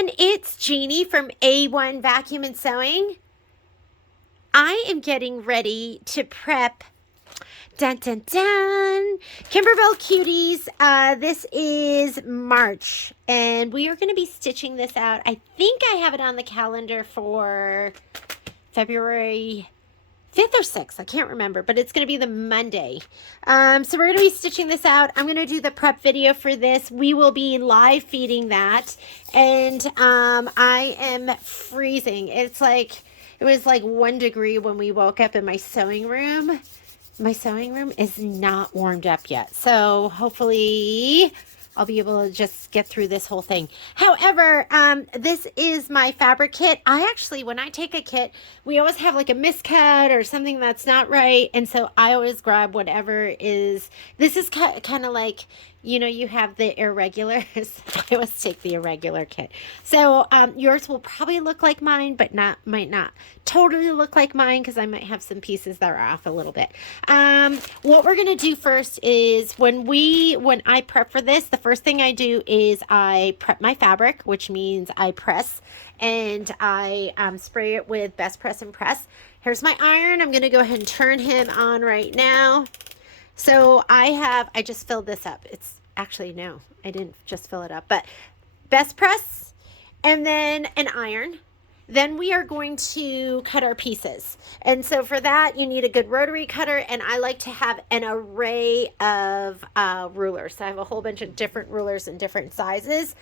everyone, it's Jeannie from A1 Vacuum and Sewing. I am getting ready to prep, dun dun dun, Kimberbell Cuties. This is March, and we are going to be stitching this out. I think I have it on the calendar for February 5th or 6th, I can't remember, but it's going to be the Monday. So we're going to be stitching this out. I'm going to do the prep video for this. We will be live feeding that, and I am freezing. It was like 1 degree when we woke up in my sewing room. My sewing room is not warmed up yet, so hopefully I'll be able to just get through this whole thing. However, this is my fabric kit. I actually, when I take a kit, we always have like a miscut or something that's not right. And so I always grab whatever is, this is kind of like, you know, you have the irregulars. I always take the irregular kit. So yours will probably look like mine, but might not totally look like mine because I might have some pieces that are off a little bit. What we're going to do first is when I prep for this, the first thing I do is I prep my fabric, which means I press, and I spray it with Best Press and Press. Here's my iron. I'm going to go ahead and turn him on right now. So I just filled this up. It's actually, no, I didn't just fill it up, but Best Press and then an iron. Then we are going to cut our pieces. And so for that, you need a good rotary cutter, and I like to have an array of rulers. So I have a whole bunch of different rulers in different sizes.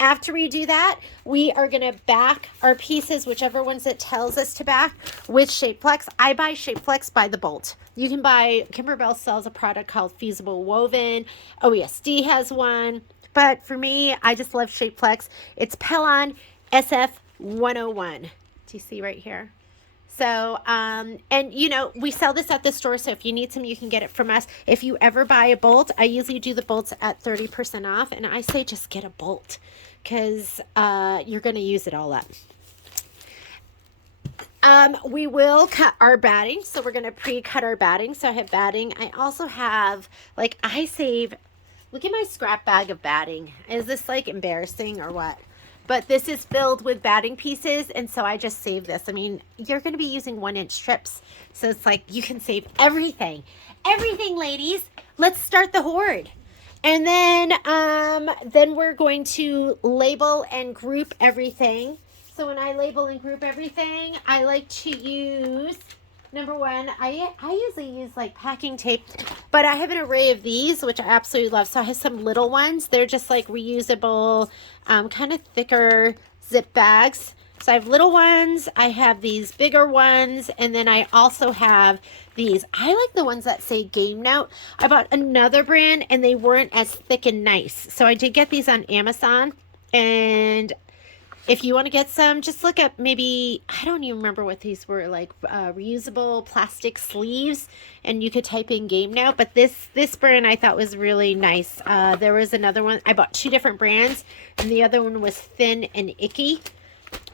After we do that, we are going to back our pieces, whichever ones it tells us to back, with Shapeflex. I buy Shapeflex by the bolt. You can buy, Kimberbell sells a product called Feasible Woven. OESD has one. But for me, I just love Shapeflex. It's Pellon SF 101. Do you see right here? So, and you know, we sell this at the store, so if you need some, you can get it from us. If you ever buy a bolt, I usually do the bolts at 30% off, and I say just get a bolt because you're going to use it all up. We will cut our batting, so we're going to pre-cut our batting. So I have batting. I also have, like, look at my scrap bag of batting. Is this like embarrassing or what? But this is filled with batting pieces, and so I just saved this. I mean, you're going to be using 1-inch strips, so it's like you can save everything. Everything, ladies. Let's start the hoard. And then we're going to label and group everything. So when I label and group everything, I like to use, number one, I usually use like packing tape, but I have an array of these, which I absolutely love. So I have some little ones. They're just like reusable, kind of thicker zip bags. So I have little ones, I have these bigger ones, and then I also have these. I like the ones that say Game Note. I bought another brand and they weren't as thick and nice. So I did get these on Amazon, and if you want to get some, just look up maybe, I don't even remember what these were, like reusable plastic sleeves, and you could type in Game Note. But this brand I thought was really nice. There was another one. I bought 2 different brands, and the other one was thin and icky.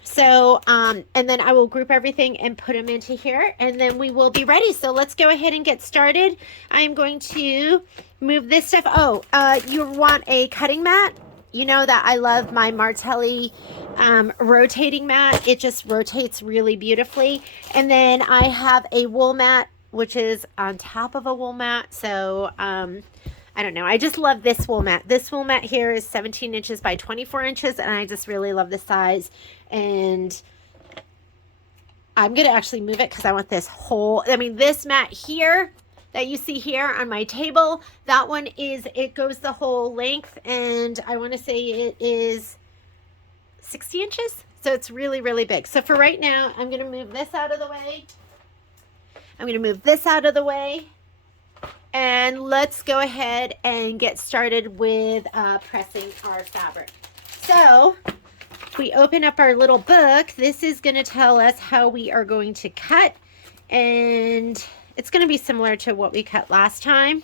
So, and then I will group everything and put them into here, and then we will be ready. So let's go ahead and get started. I'm going to move this stuff. Oh, you want a cutting mat? You know that I love my Martelli rotating mat. It just rotates really beautifully. And then I have a wool mat, which is on top of a wool mat. So, I don't know. I just love this wool mat. This wool mat here is 17 inches by 24 inches, and I just really love the size. And I'm going to actually move it because I want this whole, this mat here that you see here on my table, that one it goes the whole length, and I want to say it is 60 inches. So it's really, really big. So for right now, I'm going to move this out of the way. I'm going to move this out of the way. And let's go ahead and get started with pressing our fabric. So if we open up our little book, this is going to tell us how we are going to cut. And it's going to be similar to what we cut last time.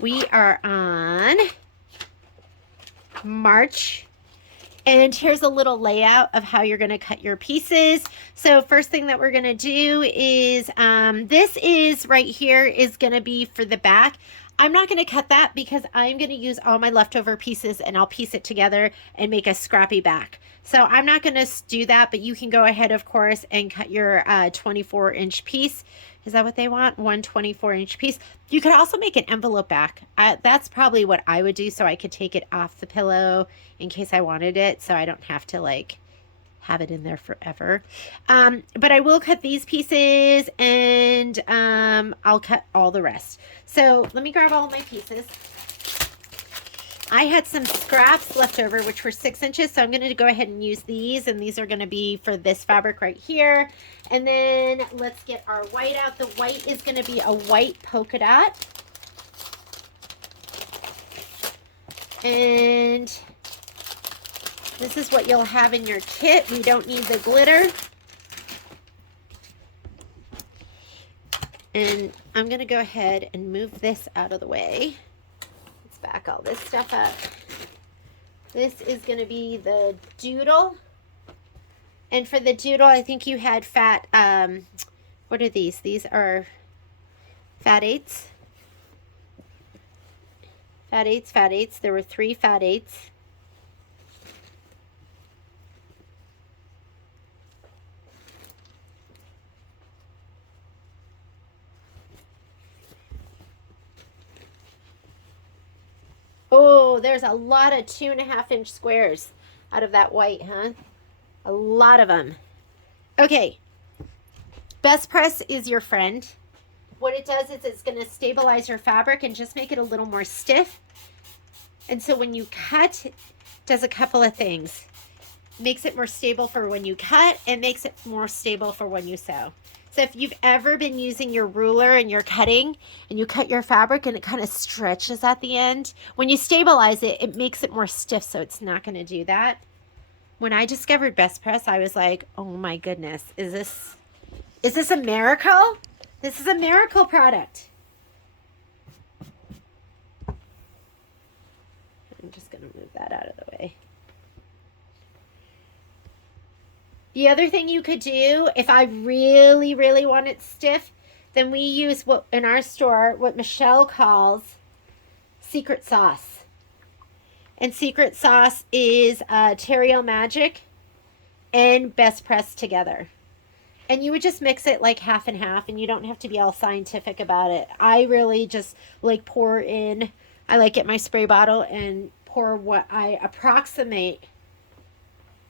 We are on March. And here's a little layout of how you're going to cut your pieces. So first thing that we're going to do is, this is right here is going to be for the back. I'm not going to cut that because I'm going to use all my leftover pieces and I'll piece it together and make a scrappy back. So I'm not going to do that, but you can go ahead, of course, and cut your 24-inch piece. Is that what they want? One 24-inch piece. You could also make an envelope back. That's probably what I would do, so I could take it off the pillow in case I wanted it, so I don't have to like have it in there forever. But I will cut these pieces, and I'll cut all the rest. So let me grab all my pieces. I had some scraps left over, which were 6 inches, so I'm going to go ahead and use these, and these are going to be for this fabric right here. And then let's get our white out. The white is going to be a white polka dot. And this is what you'll have in your kit. We don't need the glitter. And I'm going to go ahead and move this out of the way. Let's back all this stuff up. This is going to be the doodle. And for the doodle, I think you had fat, what are these? These are fat eights. Fat eights, fat eights. There were 3 fat eights. Oh, there's a lot of 2.5-inch squares out of that white, huh? A lot of them. Okay. Best press is your friend. What it does is it's going to stabilize your fabric and just make it a little more stiff. And so when you cut, it does a couple of things. Makes it more stable for when you cut, and makes it more stable for when you sew. So if you've ever been using your ruler and you're cutting and you cut your fabric and it kind of stretches at the end, when you stabilize it, it makes it more stiff, so it's not going to do that. When I discovered Best Press, I was like, oh my goodness, is this a miracle? This is a miracle product. I'm just going to move that out of the way. The other thing you could do, if I really, really want it stiff, then we use what in our store, what Michelle calls secret sauce. And secret sauce is Terrio Magic and Best Press together. And you would just mix it like half and half, and you don't have to be all scientific about it. I really just like pour in, I like get my spray bottle and pour what I approximate,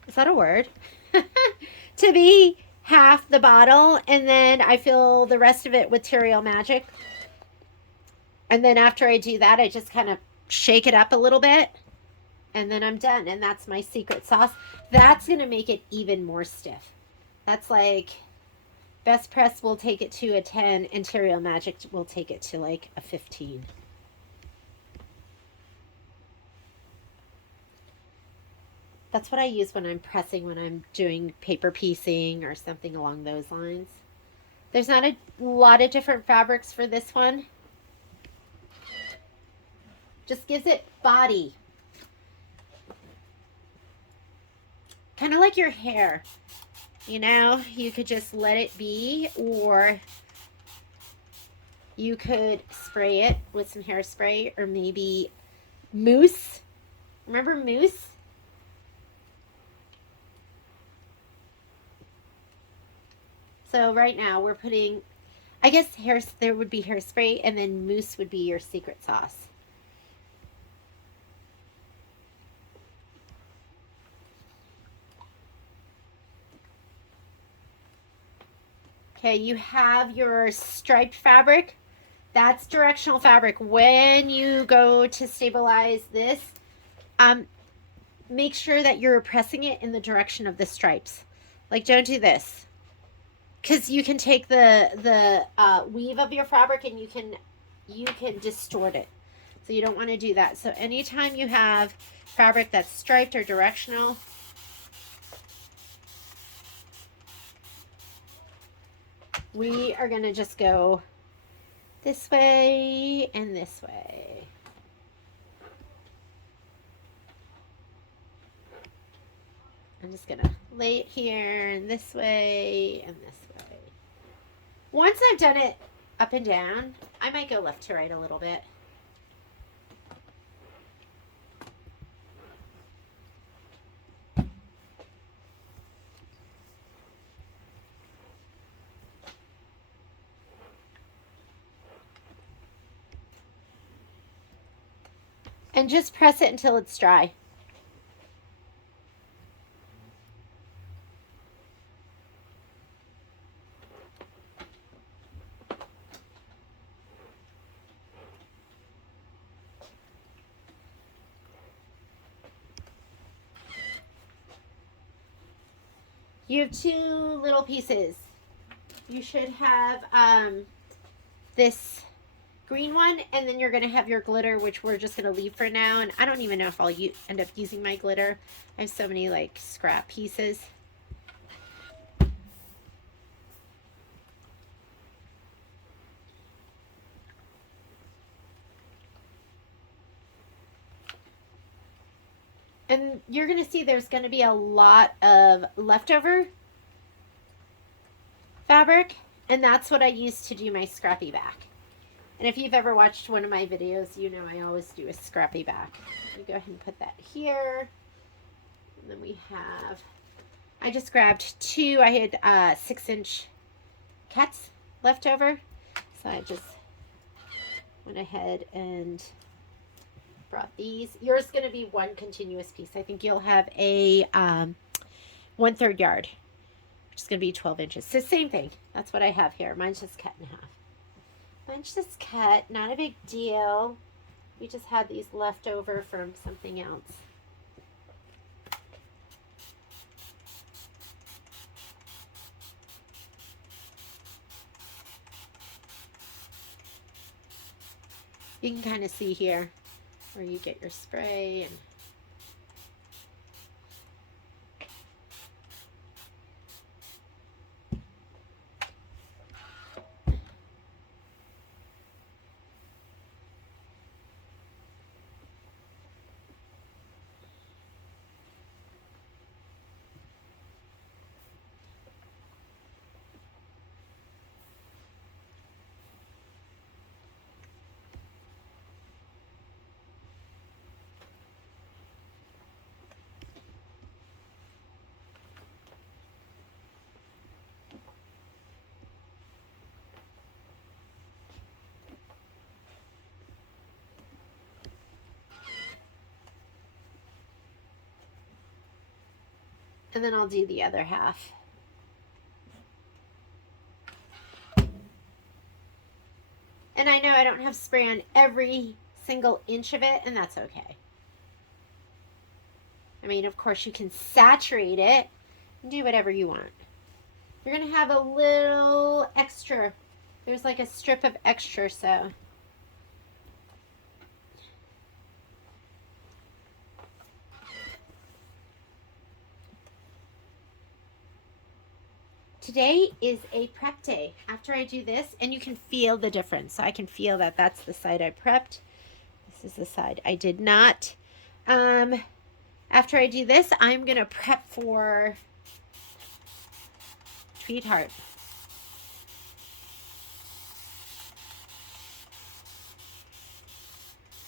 is that a word? To be half the bottle, and then I fill the rest of it with Terrio Magic. And then after I do that, I just kind of shake it up a little bit, and then I'm done. And that's my secret sauce. That's going to make it even more stiff. That's like Best Press will take it to a 10, and Terrio Magic will take it to like a 15. That's what I use when I'm pressing, when I'm doing paper piecing or something along those lines. There's not a lot of different fabrics for this one. Just gives it body. Kind of like your hair. You know, you could just let it be, or you could spray it with some hairspray, or maybe mousse. Remember mousse? So right now we're putting, I guess there would be hairspray, and then mousse would be your secret sauce. Okay, you have your striped fabric. That's directional fabric. When you go to stabilize this, make sure that you're pressing it in the direction of the stripes. Like, don't do this. Because you can take the weave of your fabric and you can distort it. So you don't want to do that. So anytime you have fabric that's striped or directional, we are going to just go this way and this way. I'm just going to lay it here and this way and this way. Once I've done it up and down, I might go left to right a little bit. And just press it until it's dry. You have two little pieces. You should have this green one, and then you're going to have your glitter, which we're just going to leave for now. And I don't even know if I'll end up using my glitter. I have so many like scrap pieces. And you're going to see there's going to be a lot of leftover fabric, and that's what I use to do my scrappy back. And if you've ever watched one of my videos, you know I always do a scrappy back. Let me go ahead and put that here. And then we have, I just grabbed two, I had 6-inch cuts left over. So I just went ahead and brought these. Yours is going to be one continuous piece. I think you'll have a 1/3 yard, which is going to be 12 inches. So same thing. That's what I have here. Mine's just cut in half. Mine's just cut. Not a big deal. We just had these left over from something else. You can kind of see here where you get your spray and then I'll do the other half. And I know I don't have spray on every single inch of it, and that's okay. I mean, of course, you can saturate it and do whatever you want. You're going to have a little extra. There's like a strip of extra, so. Today is a prep day. After I do this, and you can feel the difference. So I can feel that that's the side I prepped. This is the side I did not. After I do this, I'm going to prep for Tweetheart.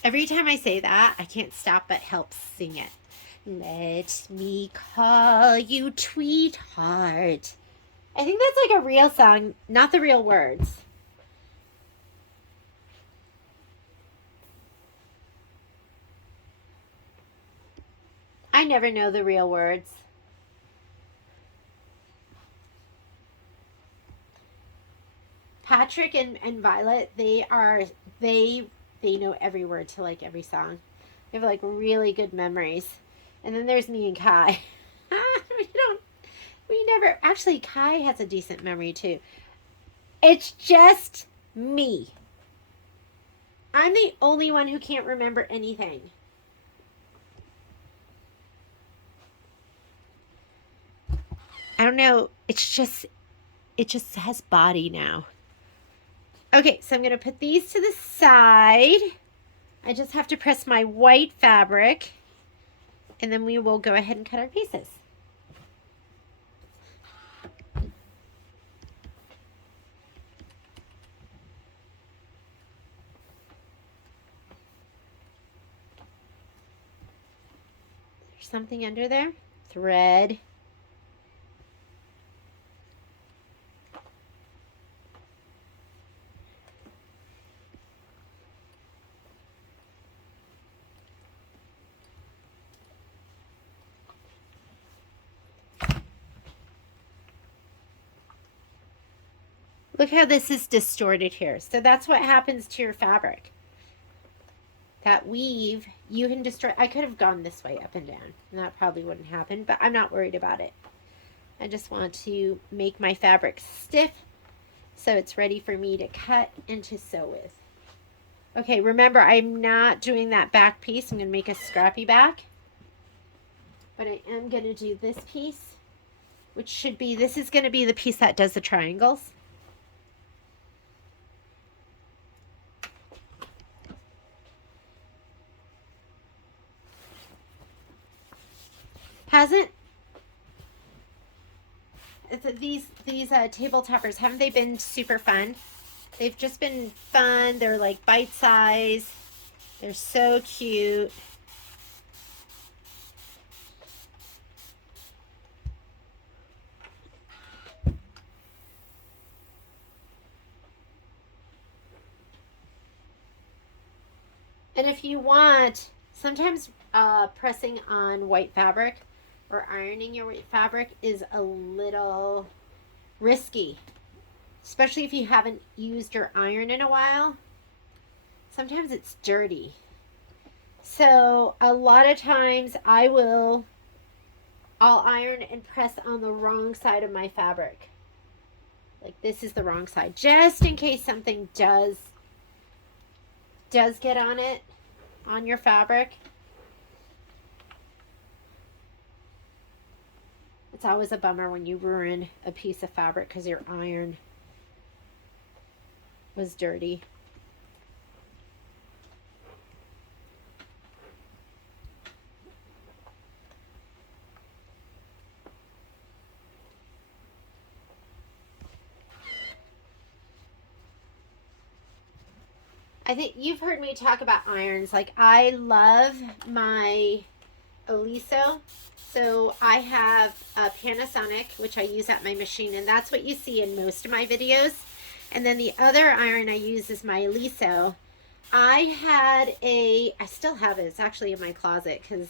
Every time I say that, I can't stop but help sing it. Let me call you Tweetheart. I think that's like a real song, not the real words. I never know the real words. Patrick and Violet, they know every word to like every song. They have like really good memories. And then there's me and Kai. We never, actually Kai has a decent memory too. It's just me. I'm the only one who can't remember anything. I don't know. It just has body now. Okay, so I'm going to put these to the side. I just have to press my white fabric, and then we will go ahead and cut our pieces. There's something under there. Thread. Look how this is distorted here. So that's what happens to your fabric. That weave, you can destroy. I could have gone this way up and down, and that probably wouldn't happen, but I'm not worried about it. I just want to make my fabric stiff so it's ready for me to cut and to sew with. Okay, remember, I'm not doing that back piece. I'm going to make a scrappy back. But I am going to do this piece, which should be, this is going to be the piece that does the triangles. Hasn't these table toppers, haven't they been super fun? They've just been fun. They're like bite size. They're so cute. And if you want, sometimes pressing on white fabric or ironing your white fabric is a little risky, especially if you haven't used your iron in a while. Sometimes it's dirty. So a lot of times I'll iron and press on the wrong side of my fabric. Like this is the wrong side, just in case something does get on it, on your fabric. It's always a bummer when you ruin a piece of fabric because your iron was dirty. I think you've heard me talk about irons. Like I love my Oliso. So I have a Panasonic, which I use at my machine, and that's what you see in most of my videos. And then the other iron I use is my Oliso. I still have it. It's actually in my closet because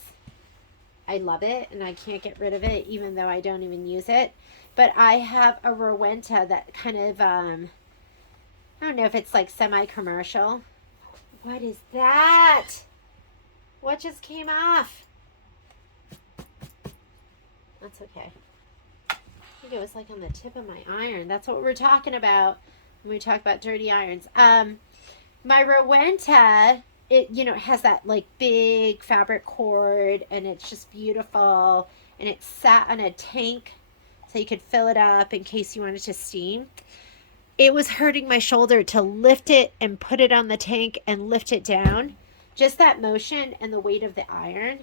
I love it and I can't get rid of it even though I don't even use it. But I have a Rowenta that kind of, I don't know if it's like semi-commercial. What is that? What just came off? That's okay. I think it was like on the tip of my iron. That's what we're talking about when we talk about dirty irons. My Rowenta, it has that like big fabric cord and it's just beautiful, and it sat on a tank so you could fill it up in case you wanted to steam. It was hurting my shoulder to lift it and put it on the tank and lift it down. Just that motion and the weight of the iron.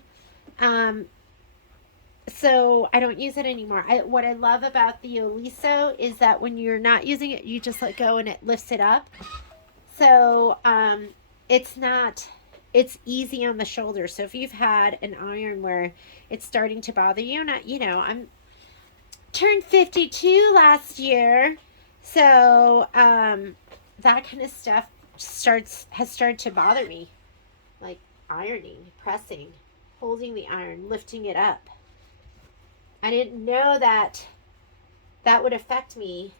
So I don't use it anymore. What I love about the Oliso is that when you're not using it, you just let go and it lifts it up. So it's easy on the shoulder. So if you've had an iron where it's starting to bother you, I'm turned 52 last year. So that kind of stuff has started to bother me. Like ironing, pressing, holding the iron, lifting it up. I didn't know that would affect me,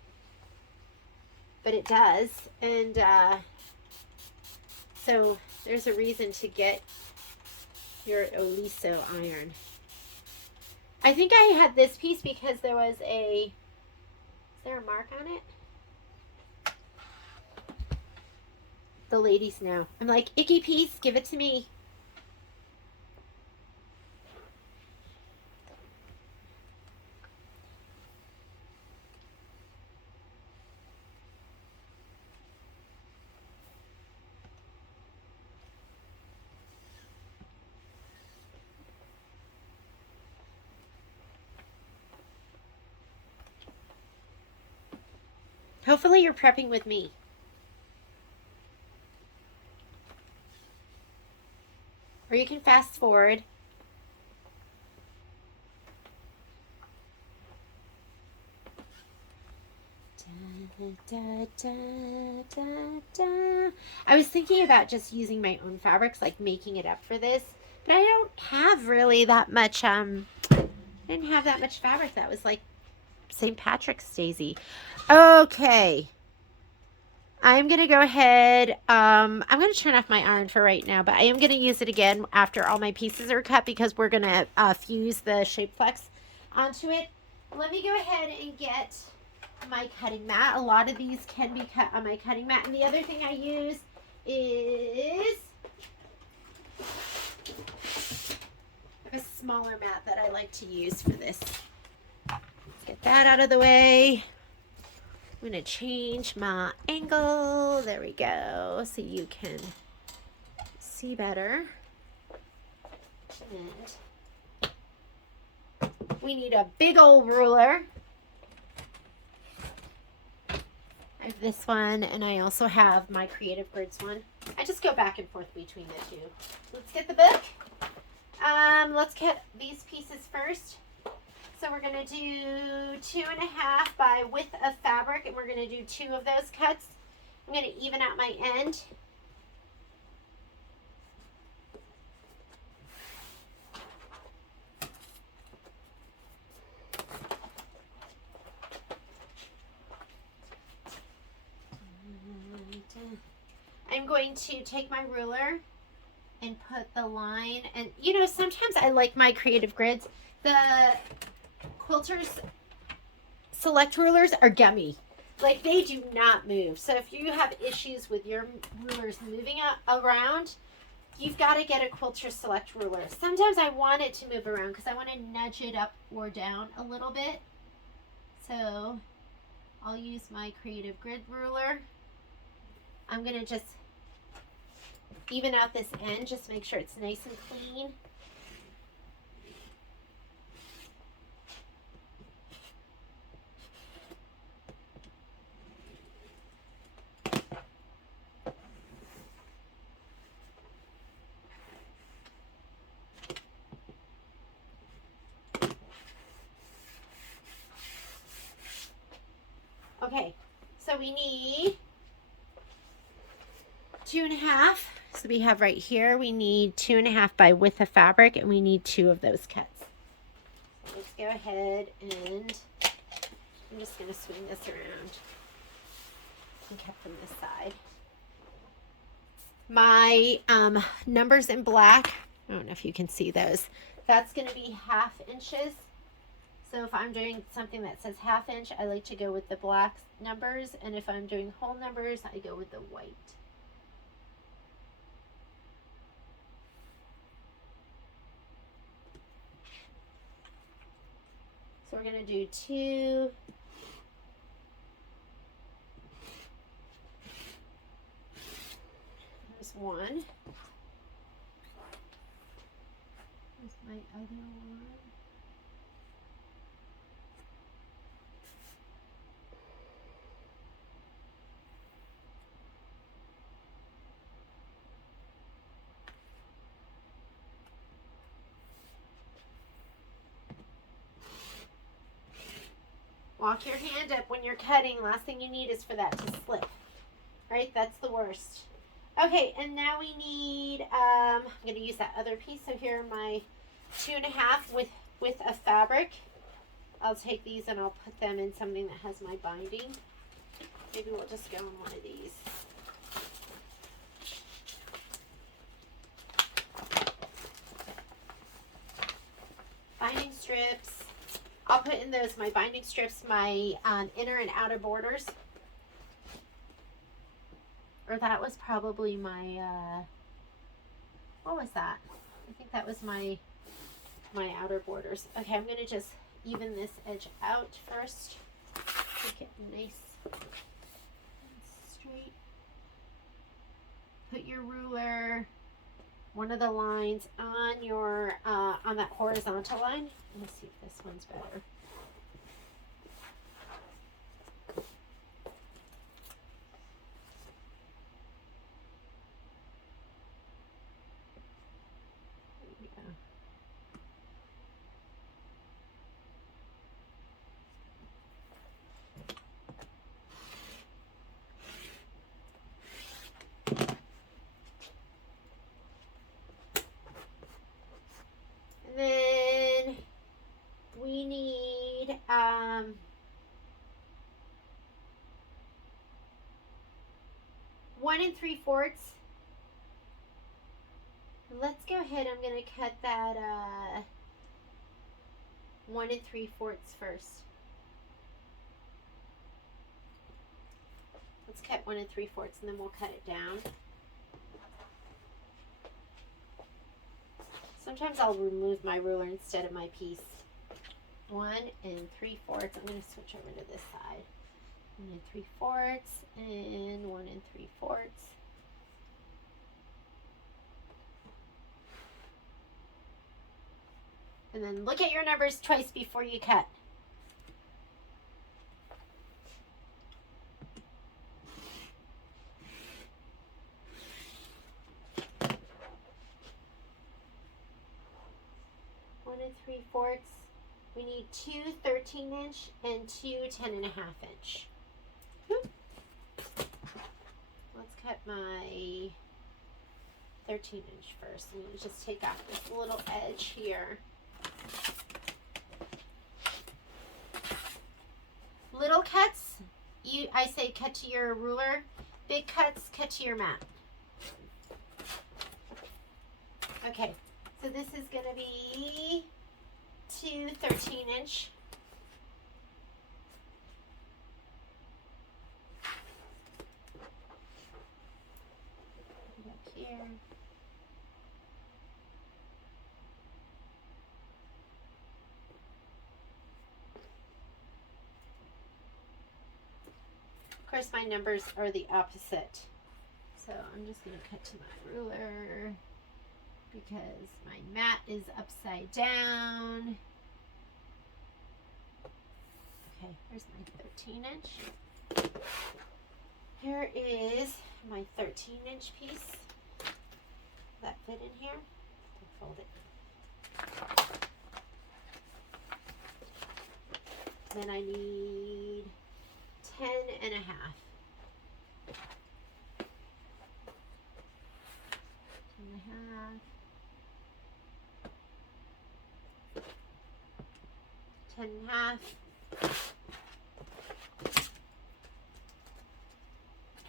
but it does. And so there's a reason to get your Oliso iron. I think I had this piece because there was is there a mark on it? The ladies know. I'm like, icky piece, give it to me. Hopefully you're prepping with me. Or you can fast forward. Da, da, da, da. I was thinking about just using my own fabrics, like making it up for this. But I don't have really that much, I didn't have that much fabric that was like St. Patrick's Daisy. Okay. I'm going to go ahead, I'm going to turn off my iron for right now, but I am going to use it again after all my pieces are cut because we're going to fuse the shape flex onto it. Let me go ahead and get my cutting mat. A lot of these can be cut on my cutting mat. And the other thing I use is a smaller mat that I like to use for this. Let's get that out of the way. I'm going to change my angle. There we go. So you can see better. And we need a big old ruler. I have this one, and I also have my Creative Grids one. I just go back and forth between the two. Let's get the book. Let's cut these pieces first. So we're going to do 2.5 by width of fabric, and we're going to do 2 of those cuts. I'm going to even out my end. I'm going to take my ruler and put the line, and you know, sometimes I like my Creative Grids. The Quilters Select rulers are gummy. Like, they do not move. So if you have issues with your rulers moving around, you've got to get a Quilter Select ruler. Sometimes I want it to move around because I want to nudge it up or down a little bit. So I'll use my Creative Grid ruler. I'm going to just even out this end, just make sure it's nice and clean. Okay, so we need 2.5. So we have right here, we need 2.5 by width of fabric, and we need 2 of those cuts. So let's go ahead and I'm just going to swing this around and cut from this side. My numbers in black, I don't know if you can see those. That's going to be 1/2 inches. So if I'm doing something that says 1/2 inch, I like to go with the black numbers. And if I'm doing whole numbers, I go with the white. So we're going to do 2. There's 1. There's my other one. Walk your hand up when you're cutting. Last thing you need is for that to slip. Right? That's the worst. Okay, and now we need, I'm going to use that other piece. So here are my 2.5 width of fabric. I'll take these and I'll put them in something that has my binding. Maybe we'll just go on one of these. Binding strips. I'll put in those, my binding strips, my inner and outer borders. Or that was probably my, what was that? I think that was my outer borders. Okay, I'm going to just even this edge out first. Make it nice and straight. Put your ruler, one of the lines on your, on that horizontal line. Let me see if this one's better. And then we need 1 3/4. Let's go ahead. I'm going to cut that 1 3/4 first. Let's cut 1 3/4 and then we'll cut it down. Sometimes I'll remove my ruler instead of my piece. 1 3/4. I'm going to switch over to this side. 1 3/4 and 1 3/4. And then look at your numbers twice before you cut. One 3/4. We need 2 13-inch and 2 10.5-inch. Let's cut my 13-inch first. I'm going to just take off this little edge here. Little cuts, I say cut to your ruler. Big cuts, cut to your mat. Okay, so this is going to be 2 13-inch. Up here. Of course, my numbers are the opposite. So I'm just going to cut to my ruler because my mat is upside down. Okay, here's my 13-inch. Here is my 13-inch piece. That fit in here? I'll fold it. Then I need 10.5. 10.5.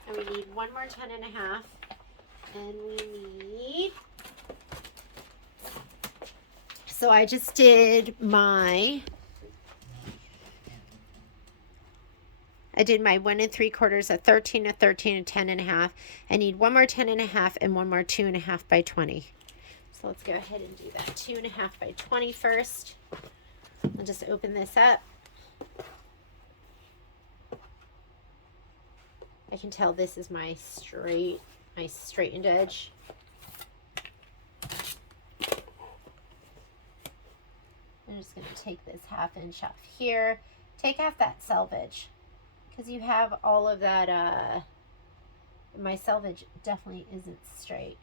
And we need one more 10.5. And we need, so I just did my, I did my 1 3/4, a 13, a 13, a 10.5. I need one more 10.5 and one more 2.5 by 20. So let's go ahead and do that 2.5 by 20 first. I'll just open this up. I can tell this is my straightened edge. I'm just going to take this 1/2 inch off here. Take off that selvage because you have all of that. My selvage definitely isn't straight.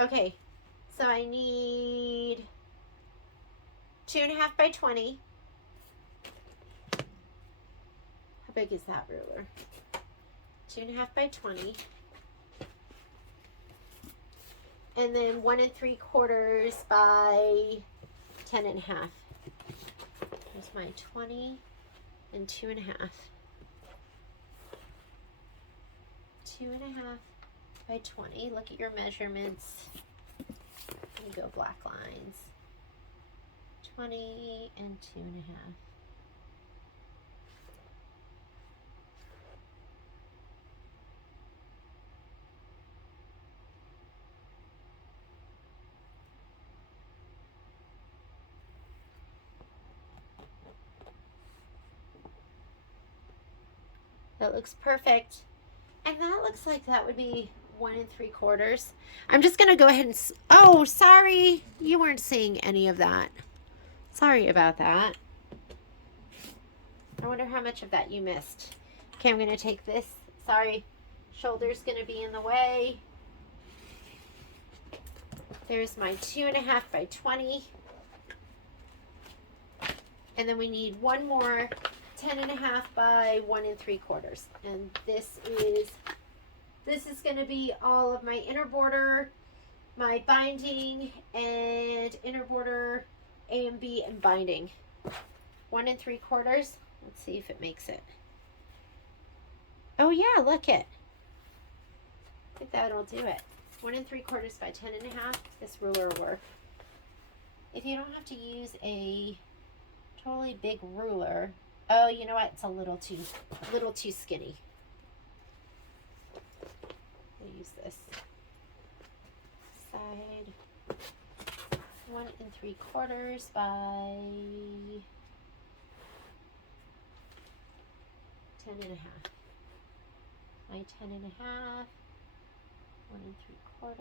Okay, so I need 2.5 by 20. How big is that ruler? 2.5 by 20. And then 1 3/4 by 10.5. There's my 20 and 2.5. 2.5 by 20. Look at your measurements. You go black lines. 20 and 2.5. That looks perfect. And that looks like that would be 1 3/4. I'm just going to go ahead and, oh, sorry. You weren't seeing any of that. Sorry about that. I wonder how much of that you missed. Okay, I'm going to take this. Sorry, shoulder's going to be in the way. There's my 2.5 by 20. And then we need one more 10.5 by 1 3/4. And this is going to be all of my inner border, my binding, and inner border A and B and binding. 1 3/4. Let's see if it makes it. Oh yeah, look it. I think that'll do it. 1 3/4 by 10.5. This ruler will work. If you don't have to use a totally big ruler, oh, you know what? It's a little too skinny. I'll use this side. 1 3/4 by 10.5. My 10.5. 1 3/4.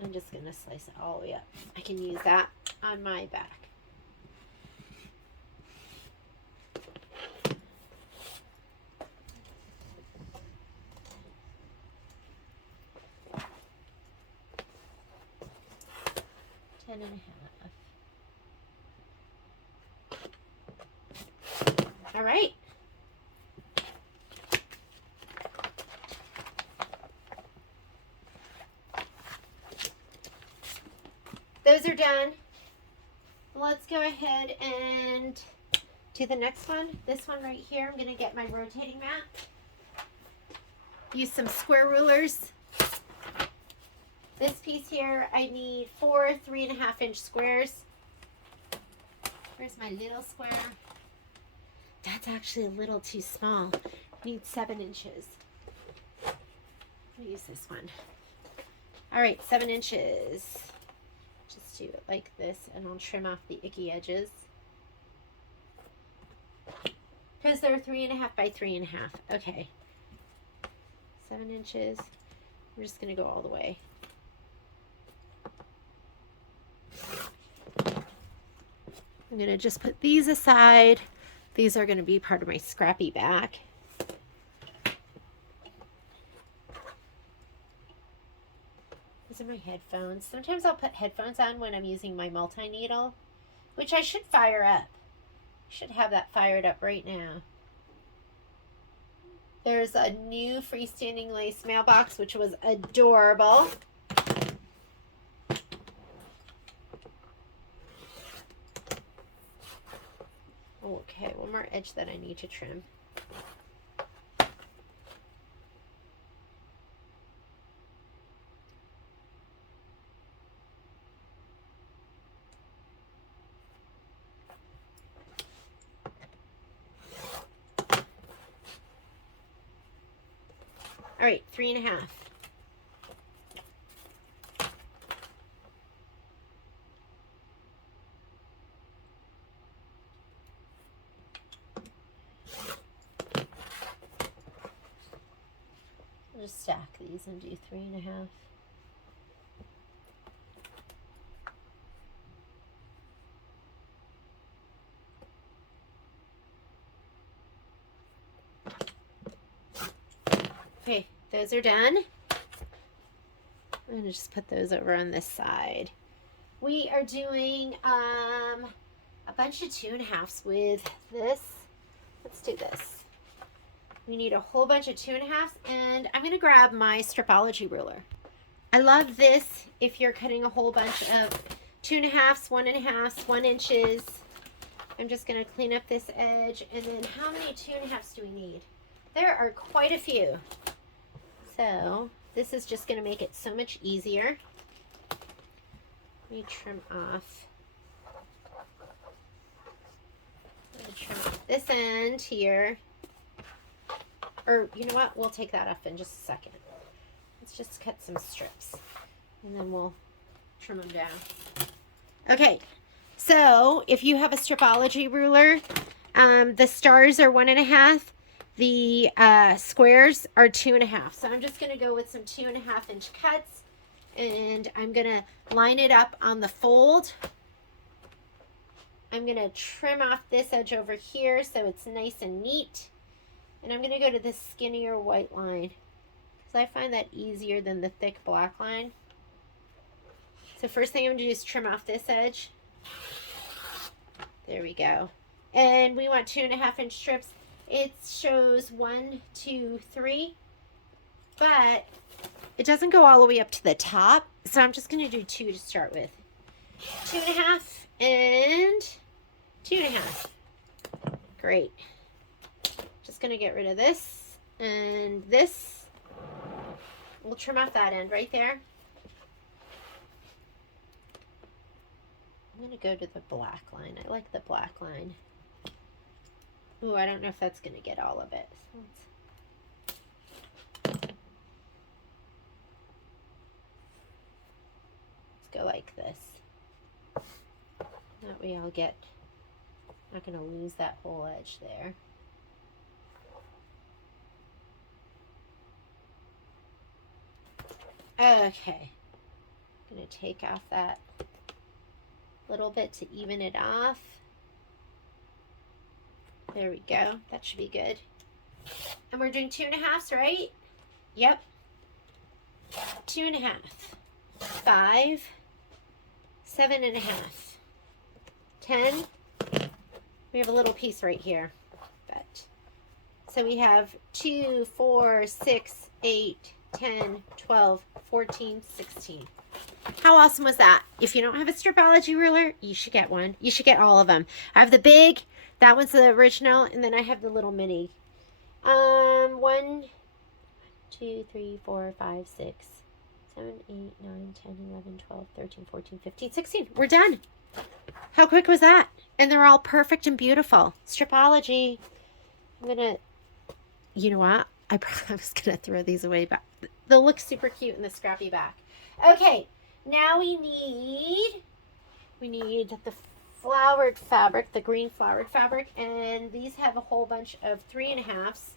I'm just going to slice it all the way up. I can use that on my back. And a half. All right. Those are done. Let's go ahead and do the next one. This one right here, I'm going to get my rotating mat. Use some square rulers. This piece here, I need 4 3.5-inch squares. Where's my little square? That's actually a little too small. I need 7 inches. I'll use this one. All right, 7 inches. Just do it like this, and I'll trim off the icky edges. Because they're 3.5 by 3.5. Okay. 7 inches. We're just going to go all the way. I'm going to just put these aside. These are going to be part of my scrappy back. These are my headphones. Sometimes I'll put headphones on when I'm using my multi-needle, which I should fire up. I should have that fired up right now. There's a new freestanding lace mailbox, which was adorable. Okay, one more edge that I need to trim. All right, 3.5. I'll just stack these and do 3.5. Okay, those are done. I'm going to just put those over on this side. We are doing a bunch of 2.5s with this. Let's do this. We need a whole bunch of 2.5s, and I'm going to grab my Stripology ruler. I love this if you're cutting a whole bunch of 2.5s, 1.5s, 1 inches. I'm just going to clean up this edge, and then how many 2.5s do we need? There are quite a few. So this is just going to make it so much easier. Let me trim off. I'm going to trim off this end here. Or you know what? We'll take that off in just a second. Let's just cut some strips, and then we'll trim them down. Okay, so if you have a Stripology ruler, the stars are 1.5. The squares are 2.5. So I'm just going to go with some 2.5-inch cuts, and I'm going to line it up on the fold. I'm going to trim off this edge over here so it's nice and neat. And I'm going to go to the skinnier white line because I find that easier than the thick black line. So first thing I'm going to do is trim off this edge. There we go. And we want 2.5 inch strips. It shows 1, 2, 3, but it doesn't go all the way up to the top. So I'm just going to do 2 to start with. 2.5 and 2.5. Great. Just going to get rid of this and this. We'll trim off that end right there. I'm going to go to the black line. I like the black line. Ooh, I don't know if that's going to get all of it. So let's go like this. That way I'll get, not going to lose that whole edge there. Okay. I'm going to take off that little bit to even it off. There we go. That should be good. And we're doing 2.5s, right? Yep. 2.5. 5. 7.5. 10. We have a little piece right here. But so we have 2, 4, 6, 8, 10, 12, 14, 16. How awesome was that? If you don't have a stripology ruler, you should get one. You should get all of them. I have the big, that one's the original, and then I have the little mini. 1, 2, 3, 4, 5, 6, 7, 8, 9, 10, 11, 12, 13, 14, 15, 16. We're done. How quick was that? And they're all perfect and beautiful. Stripology. I'm going to, you know what? I was going to throw these away, but they'll look super cute in the scrappy back. Okay, now we need the flowered fabric, the green flowered fabric, and these have a whole bunch of 3.5s.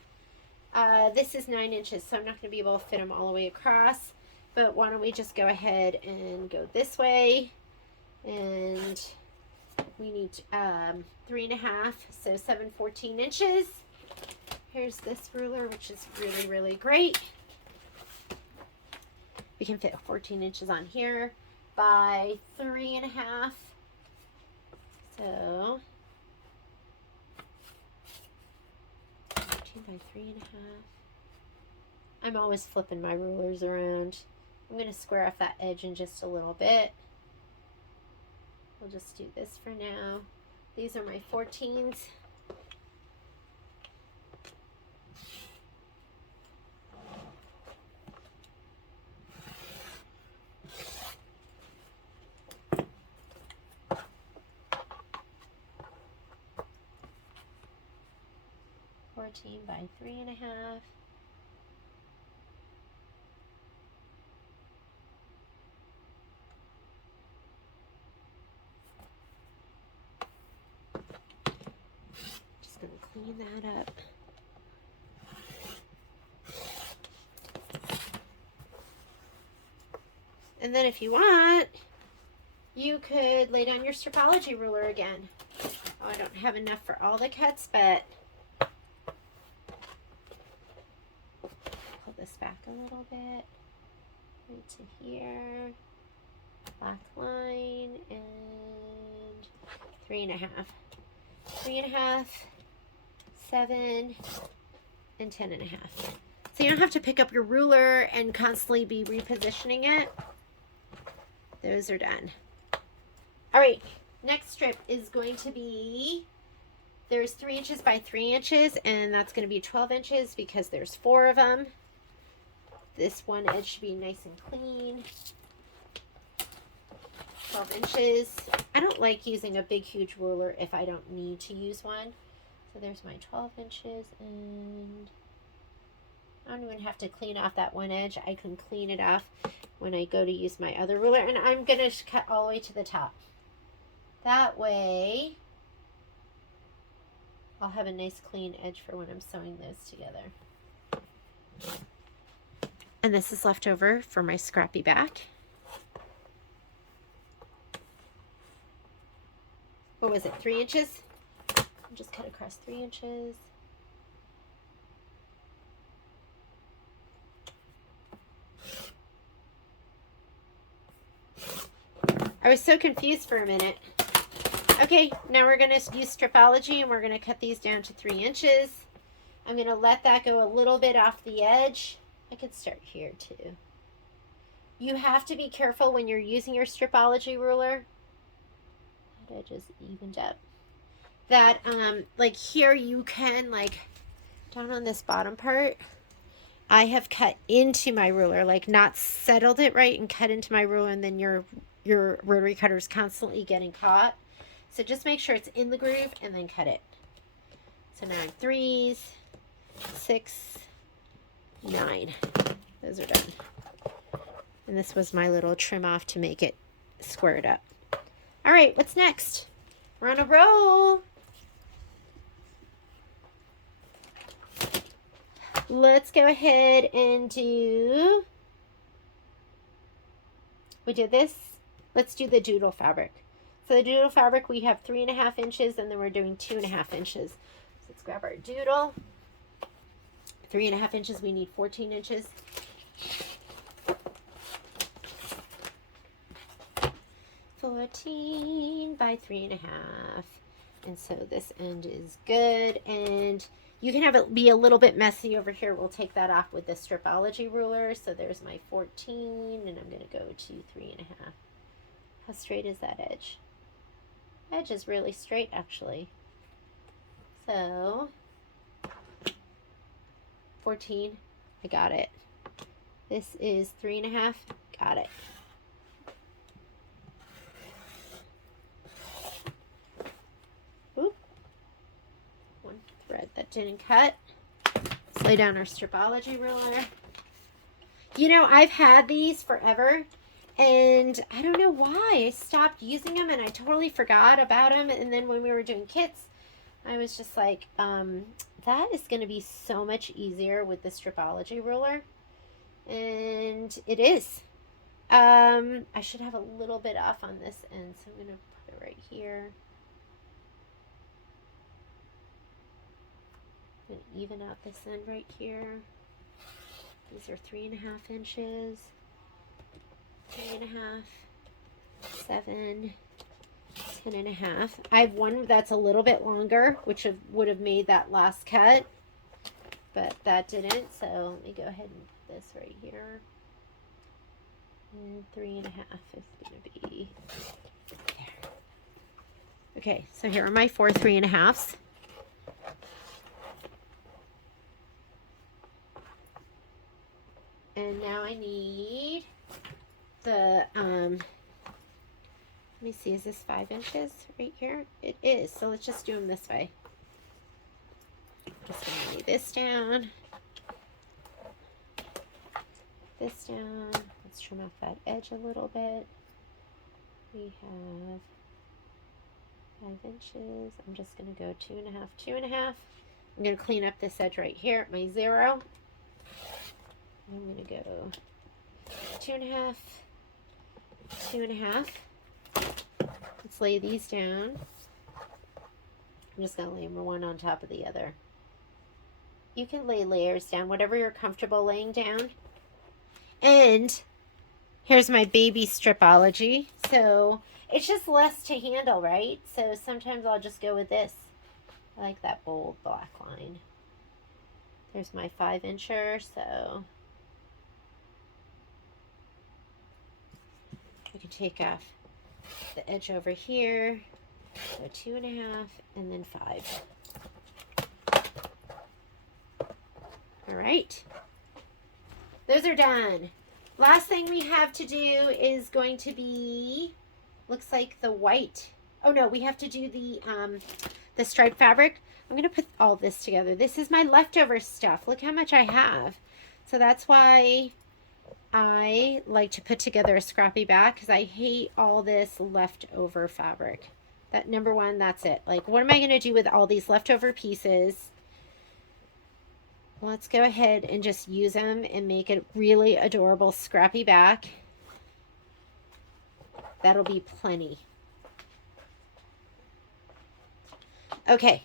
This is 9 inches, so I'm not going to be able to fit them all the way across, but why don't we just go ahead and go this way, and we need 3.5, so 7, 14 inches. Here's this ruler, which is really, really great. We can fit 14 inches on here by 3.5. So 14 by 3.5. I'm always flipping my rulers around. I'm going to square off that edge in just a little bit. We'll just do this for now. These are my 14s. By 3.5. Just going to clean that up. And then if you want, you could lay down your stripology ruler again. Oh, I don't have enough for all the cuts, but this back a little bit, right to here, black line, and 3.5, 3.5, 7, and 10.5. So you don't have to pick up your ruler and constantly be repositioning it. Those are done. All right, next strip is going to be, there's 3 inches by 3 inches, and that's going to be 12 inches because there's 4 of them. This one edge should be nice and clean. 12 inches. I don't like using a big, huge ruler if I don't need to use one. So there's my 12 inches, and I don't even have to clean off that one edge. I can clean it off when I go to use my other ruler, and I'm going to cut all the way to the top. That way, I'll have a nice clean edge for when I'm sewing those together. And this is left over for my scrappy back. what was it, 3 inches? I'll just cut across 3 inches. I was so confused for a minute. Okay, now we're going to use Stripology and we're going to cut these down to 3 inches. I'm going to let that go a little bit off the edge. I could start here too. You have to be careful when you're using your Stripology ruler. That edge is evened up. That, like here you can, like, down on this bottom part, I have cut into my ruler, like not settled it right and cut into my ruler, and then your rotary cutter is constantly getting caught. So just make sure it's in the groove and then cut it. So now 3s, 6, 9. Those are done. And this was my little trim off to make it squared up. All right, what's next? We're on a roll. Let's go ahead and do, we did this. Let's do the doodle fabric. So the doodle fabric, we have 3.5 inches, and then we're doing 2.5 inches. So let's grab our doodle. 3.5 inches, we need 14 inches. 14 by 3.5. And so this end is good. And you can have it be a little bit messy over here. We'll take that off with the Stripology ruler. So there's my 14, and I'm going to go to 3.5. How straight is that edge? Edge is really straight, actually. So 14, I got it. This is 3.5, got it. Oop. One thread that didn't cut. Let's lay down our Stripology ruler. You know, I've had these forever, and I don't know why. I stopped using them, and I totally forgot about them. And then when we were doing kits, I was just like, that is going to be so much easier with the Stripology ruler. And it is. I should have a little bit off on this end, so I'm going to put it right here. I'm going to even out this end right here. These are 3.5 inches. 3.5, 7, 10.5. I have one that's a little bit longer, which would have made that last cut, but that didn't. So let me go ahead and put this right here. And 3.5 is going to be there. Okay, so here are my 4 3.5s. And now I need the, let me see, is this 5 inches right here? It is, so let's just do them this way. Just gonna lay this down. This down. Let's trim off that edge a little bit. We have 5 inches. I'm just gonna go 2.5, 2.5. I'm gonna clean up this edge right here at my 0. I'm gonna go 2.5, 2.5. Let's lay these down. I'm just gonna lay them one on top of the other. You can lay layers down, whatever you're comfortable laying down. And here's my baby Stripology. So it's just less to handle, right? So sometimes I'll just go with this. I like that bold black line. There's my 5 incher, so I can take off the edge over here, so 2.5, and then 5. All right, those are done. Last thing we have to do is going to be, looks like the white. Oh no, we have to do the striped fabric. I'm gonna put all this together. This is my leftover stuff. Look how much I have. So that's why I like to put together a scrappy bag, because I hate all this leftover fabric. That number one, that's it. Like, what am I going to do with all these leftover pieces? Let's go ahead and just use them and make a really adorable scrappy bag. That'll be plenty. Okay.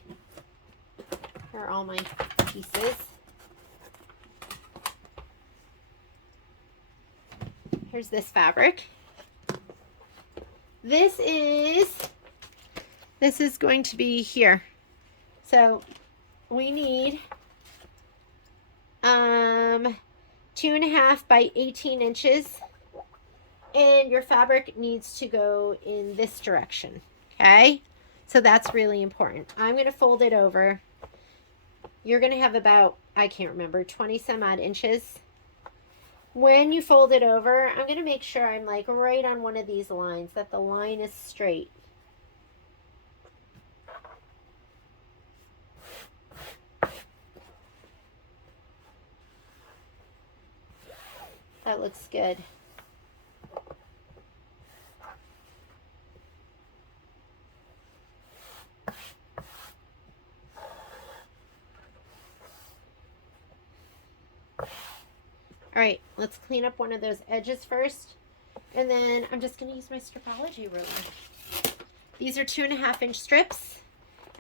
Here are all my pieces. Here's this fabric. This is going to be here. So we need 2.5 by 18 inches, and your fabric needs to go in this direction. Okay, so that's really important. I'm going to fold it over. You're going to have about, I can't remember, 20 some odd inches. When you fold it over, I'm going to make sure I'm like right on one of these lines, that the line is straight. That looks good. All right, let's clean up one of those edges first. And then I'm just going to use my stripology ruler. These are 2.5 inch strips.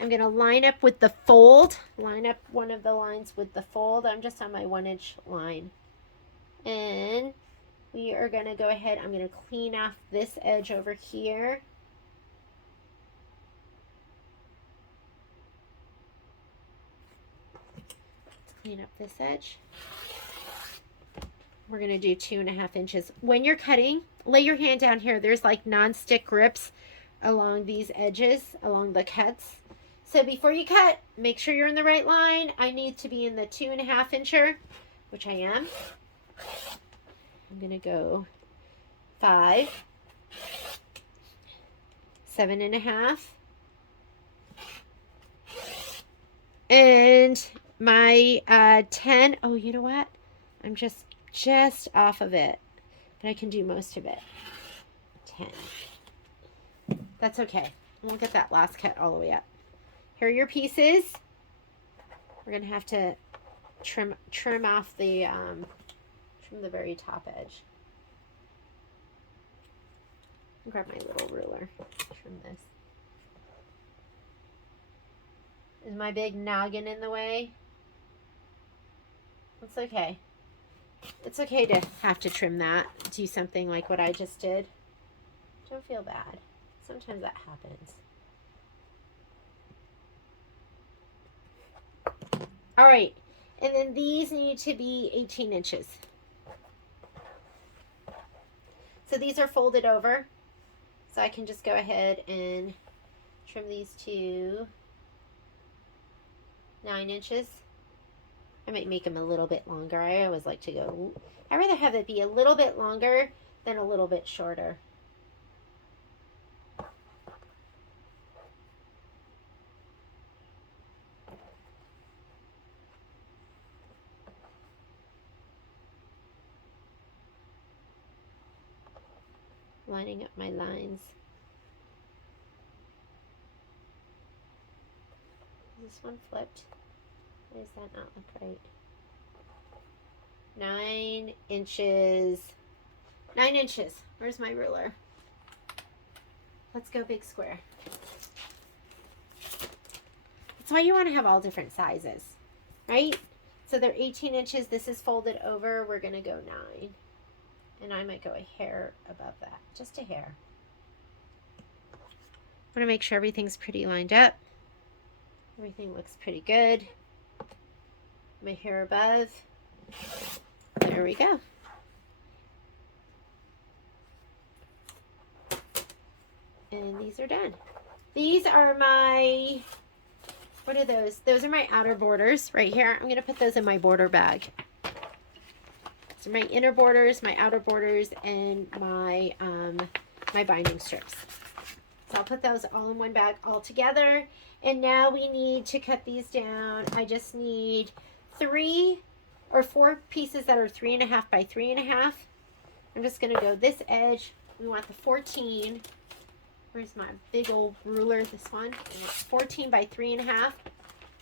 I'm going to line up with the fold. Line up one of the lines with the fold. I'm just on my 1 inch line. And we are going to go ahead. I'm going to clean off this edge over here. Let's clean up this edge. We're going to do 2.5 inches. When you're cutting, lay your hand down here. There's like non-stick grips along these edges, along the cuts. So before you cut, make sure you're in the right line. I need to be in the 2.5 incher, which I am. I'm going to go 5, 7.5, and my 10. Oh, you know what? I'm just off of it, but I can do most of it. 10. That's okay. We'll get that last cut all the way up. Here are your pieces. We're gonna have to trim off the trim the very top edge. Grab my little ruler. Trim this. Is my big noggin in the way? It's okay. It's okay to have to trim that. Do something like what I just did. Don't feel bad. Sometimes that happens. All right. And then these need to be 18 inches. So these are folded over. So I can just go ahead and trim these to 9 inches. I might make them a little bit longer. I always like to go, I'd rather have it be a little bit longer than a little bit shorter. Lining up my lines. Is this one flipped? Why does that not look right? 9 inches. 9 inches. Where's my ruler? Let's go big square. That's why you want to have all different sizes, right? So they're 18 inches. This is folded over. We're going to go 9. And I might go a hair above that. Just a hair. I want to make sure everything's pretty lined up. Everything looks pretty good. My hair above. There we go. And these are done. These are my, what are those? Those are my outer borders right here. I'm going to put those in my border bag. So my inner borders, my outer borders, and my my binding strips. So I'll put those all in one bag all together. And now we need to cut these down. I just need 3 or 4 pieces that are 3.5 by 3.5. I'm just going to go this edge. We want the 14. Where's my big old ruler? This one. And it's 14 by 3.5.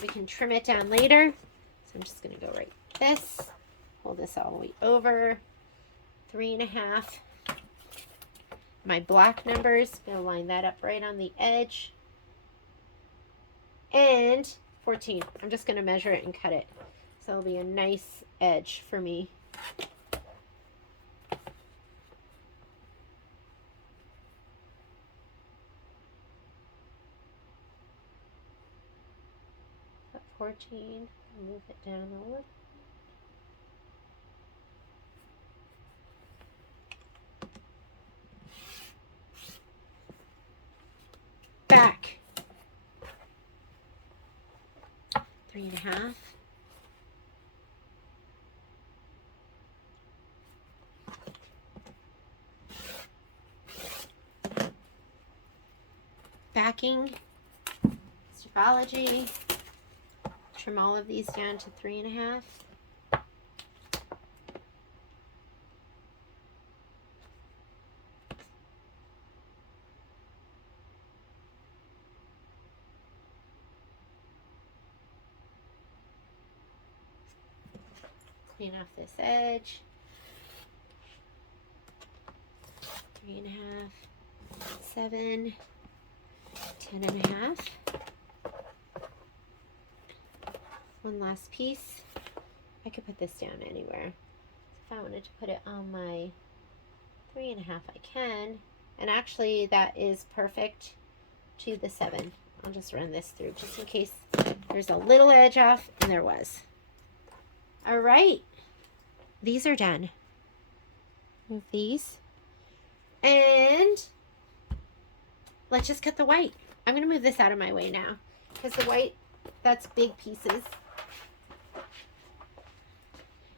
We can trim it down later. So I'm just going to go right this. Hold this all the way over. 3.5. My block numbers, I'm going to line that up right on the edge. and 14. I'm just going to measure it and cut it. So it'll be a nice edge for me. At 14, move it down a little. Back 3.5. Backing, Stripology. Trim all of these down to 3.5. Clean off this edge. 3.5, 7, 10.5. One last piece. I could put this down anywhere. If I wanted to put it on my 3.5, I can. And actually, that is perfect to the 7. I'll just run this through just in case there's a little edge off, and there was. All right, these are done. Move these. And let's just cut the white. I'm going to move this out of my way now because the white, that's big pieces.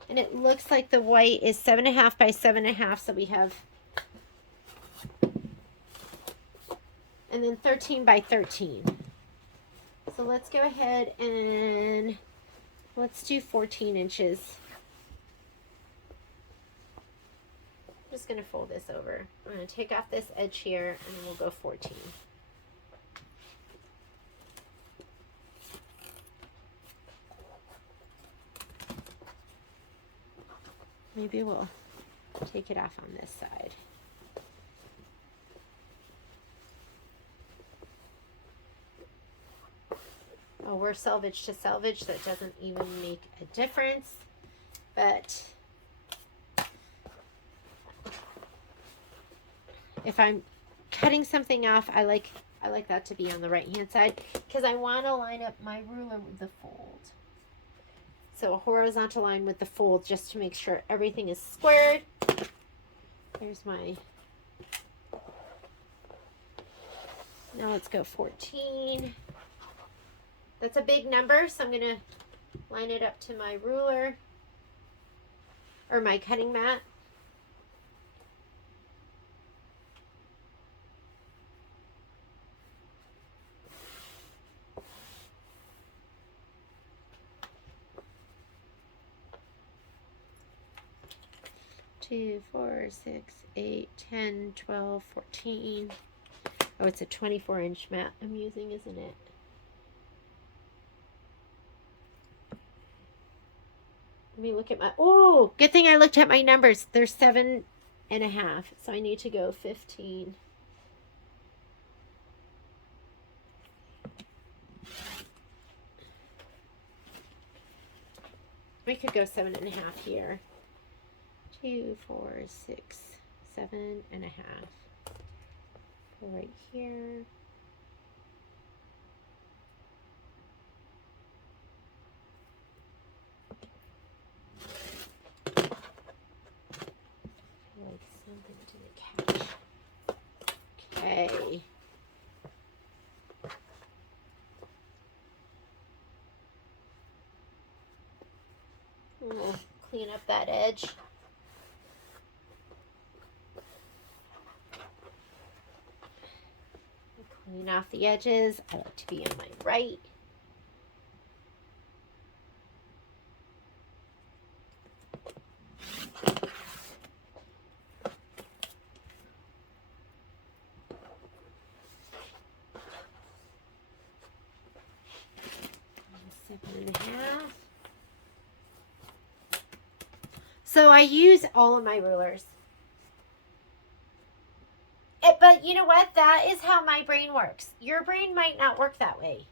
And it looks like the white is 7.5 by 7.5, so we have, and then 13 by 13. So let's go ahead and let's do 14 inches. I'm just going to fold this over. I'm going to take off this edge here, and then we'll go 14. Maybe we'll take it off on this side. Oh, we're selvage to selvage. That doesn't even make a difference. But if I'm cutting something off, I like that to be on the right hand side because I want to line up my ruler with the fold. So a horizontal line with the fold just to make sure everything is squared. There's my, now let's go 14. That's a big number, so I'm going to line it up to my ruler or my cutting mat. Two, 4, 6, 8, 10, 12, 14. Oh, it's a 24-inch mat I'm using, isn't it? Let me look at my, oh, good thing I looked at my numbers. They're 7.5, so I need to go 15. We could go 7.5 here. 2, 4, 6, 7.5. Go right here. Like something didn't catch. Okay. We'll clean up that edge. Clean off the edges. I like to be on my right. And 7.5. So I use all of my rulers. But you know what? That is how my brain works. Your brain might not work that way.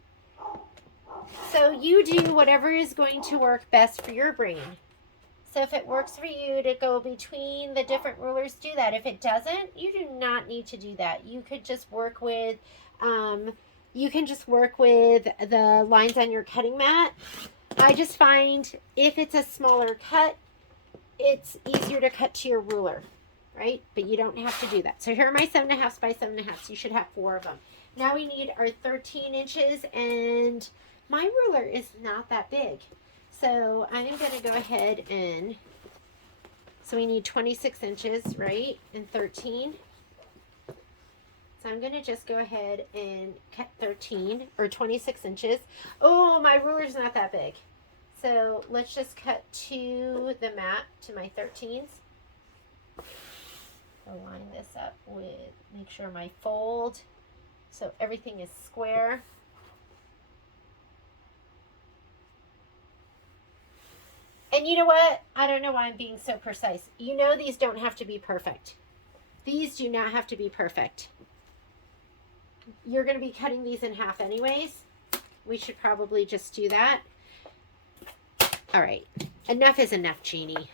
So you do whatever is going to work best for your brain. So if it works for you to go between the different rulers, do that. If it doesn't, you do not need to do that. You could just work with, the lines on your cutting mat. I just find if it's a smaller cut, it's easier to cut to your ruler, right? But you don't have to do that. So here are my 7.5 by 7.5. You should have 4 of them. Now we need our 13 inches, and my ruler is not that big. So I'm going to go ahead and, so we need 26 inches, right? And 13. So I'm going to just go ahead and cut 13 or 26 inches. Oh, my ruler's not that big. So let's just cut to the mat, to my 13s. I'll line this up with, make sure my fold, so everything is square. And you know what? I don't know why I'm being so precise. You know these don't have to be perfect. These do not have to be perfect. You're going to be cutting these in half anyways. We should probably just do that. All right. Enough is enough, Jeannie.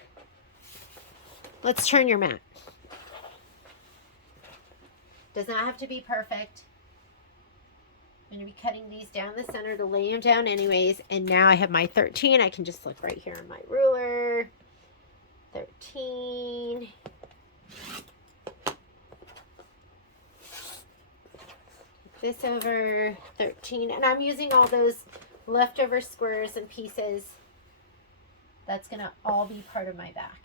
Let's turn your mat. Does not have to be perfect. I'm going to be cutting these down the center to lay them down anyways. And now I have my 13. I can just look right here on my ruler. 13. This over 13. And I'm using all those leftover squares and pieces. That's going to all be part of my back.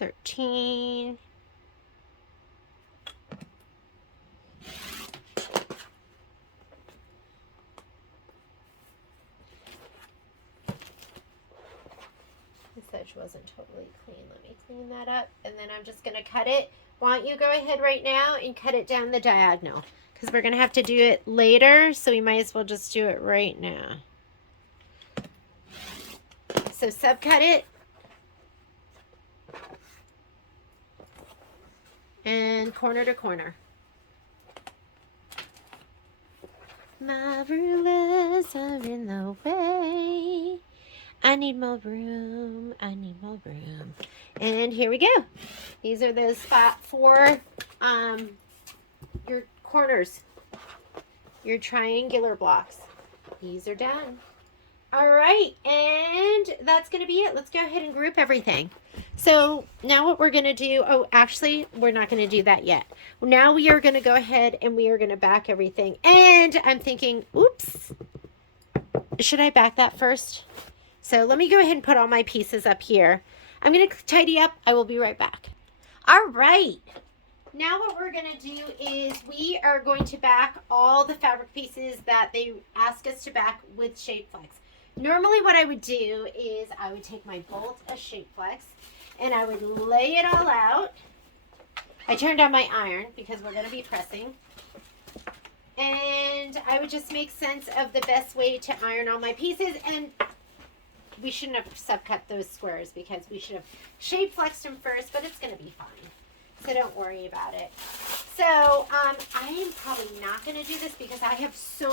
$13. This edge wasn't totally clean. Let me clean that up. And then I'm just going to cut it. Why don't you go ahead right now and cut it down the diagonal? Because we're going to have to do it later. So we might as well just do it right now. So subcut it. And corner to corner. My rulers are in the way. I need more room. I need more room. And here we go. These are the spot for your corners, your triangular blocks. These are done. All right, and that's going to be it. Let's go ahead and group everything. So now what we're going to do, oh, actually, we're not going to do that yet. Now we are going to go ahead and we are going to back everything. And I'm thinking, oops, should I back that first? So let me go ahead and put all my pieces up here. I'm going to tidy up. I will be right back. All right. Now what we're going to do is we are going to back all the fabric pieces that they ask us to back with Shape Flex. Normally what I would do is I would take my bolt of Shape Flex and I would lay it all out. I turned on my iron because we're going to be pressing. And I would just make sense of the best way to iron all my pieces. And we shouldn't have subcut those squares because we should have Shape Flexed them first, but it's going to be fine. So don't worry about it. So I am probably not going to do this because I have so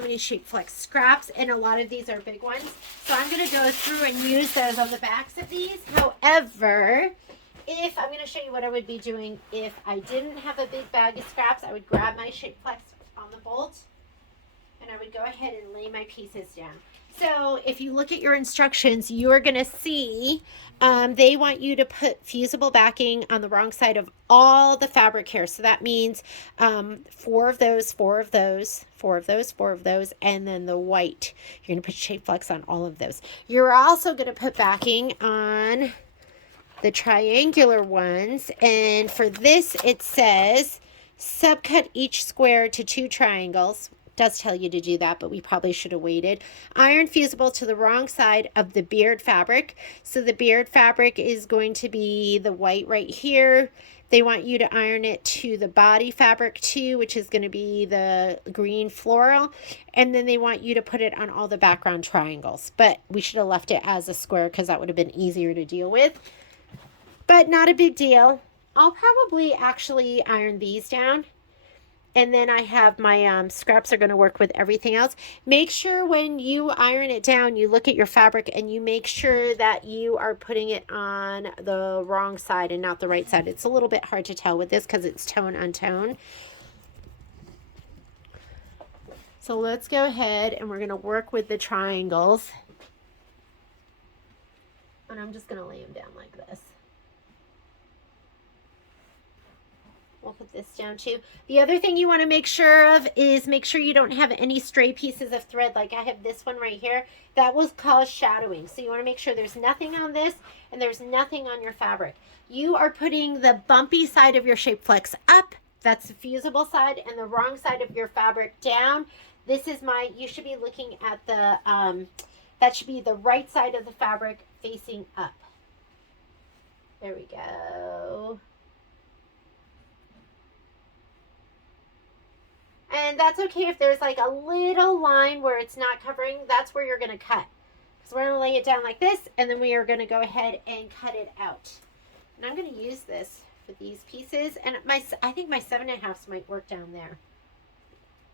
many Shape Flex scraps, and a lot of these are big ones. So I'm going to go through and use those on the backs of these. However, if I'm going to show you what I would be doing if I didn't have a big bag of scraps, I would grab my Shape Flex on the bolt, and I would go ahead and lay my pieces down. So if you look at your instructions, you're going to see they want you to put fusible backing on the wrong side of all the fabric here. So that means 4 of those, 4 of those, 4 of those, 4 of those, and then the white. You're going to put shape flex on all of those. You're also going to put backing on the triangular ones. And for this, it says subcut each square to 2 triangles. Does tell you to do that, but we probably should have waited. Iron fusible to the wrong side of the beard fabric. So the beard fabric is going to be the white right here. They want you to iron it to the body fabric too, which is going to be the green floral. And then they want you to put it on all the background triangles. But we should have left it as a square because that would have been easier to deal with. But not a big deal. I'll probably actually iron these down. And then I have my scraps are going to work with everything else. Make sure when you iron it down, you look at your fabric and you make sure that you are putting it on the wrong side and not the right side. It's a little bit hard to tell with this because it's tone on tone. So let's go ahead and we're going to work with the triangles. And I'm just going to lay them down like this. We'll put this down too. The other thing you want to make sure of is make sure you don't have any stray pieces of thread. Like I have this one right here. That will cause shadowing. So you want to make sure there's nothing on this and there's nothing on your fabric. You are putting the bumpy side of your shape flex up. That's the fusible side, and the wrong side of your fabric down. This is my, you should be looking at the, that should be the right side of the fabric facing up. There we go. And that's okay if there's like a little line where it's not covering. That's where you're going to cut. So we're going to lay it down like this, and then we are going to go ahead and cut it out. And I'm going to use this for these pieces. And I think my 7.5s might work down there.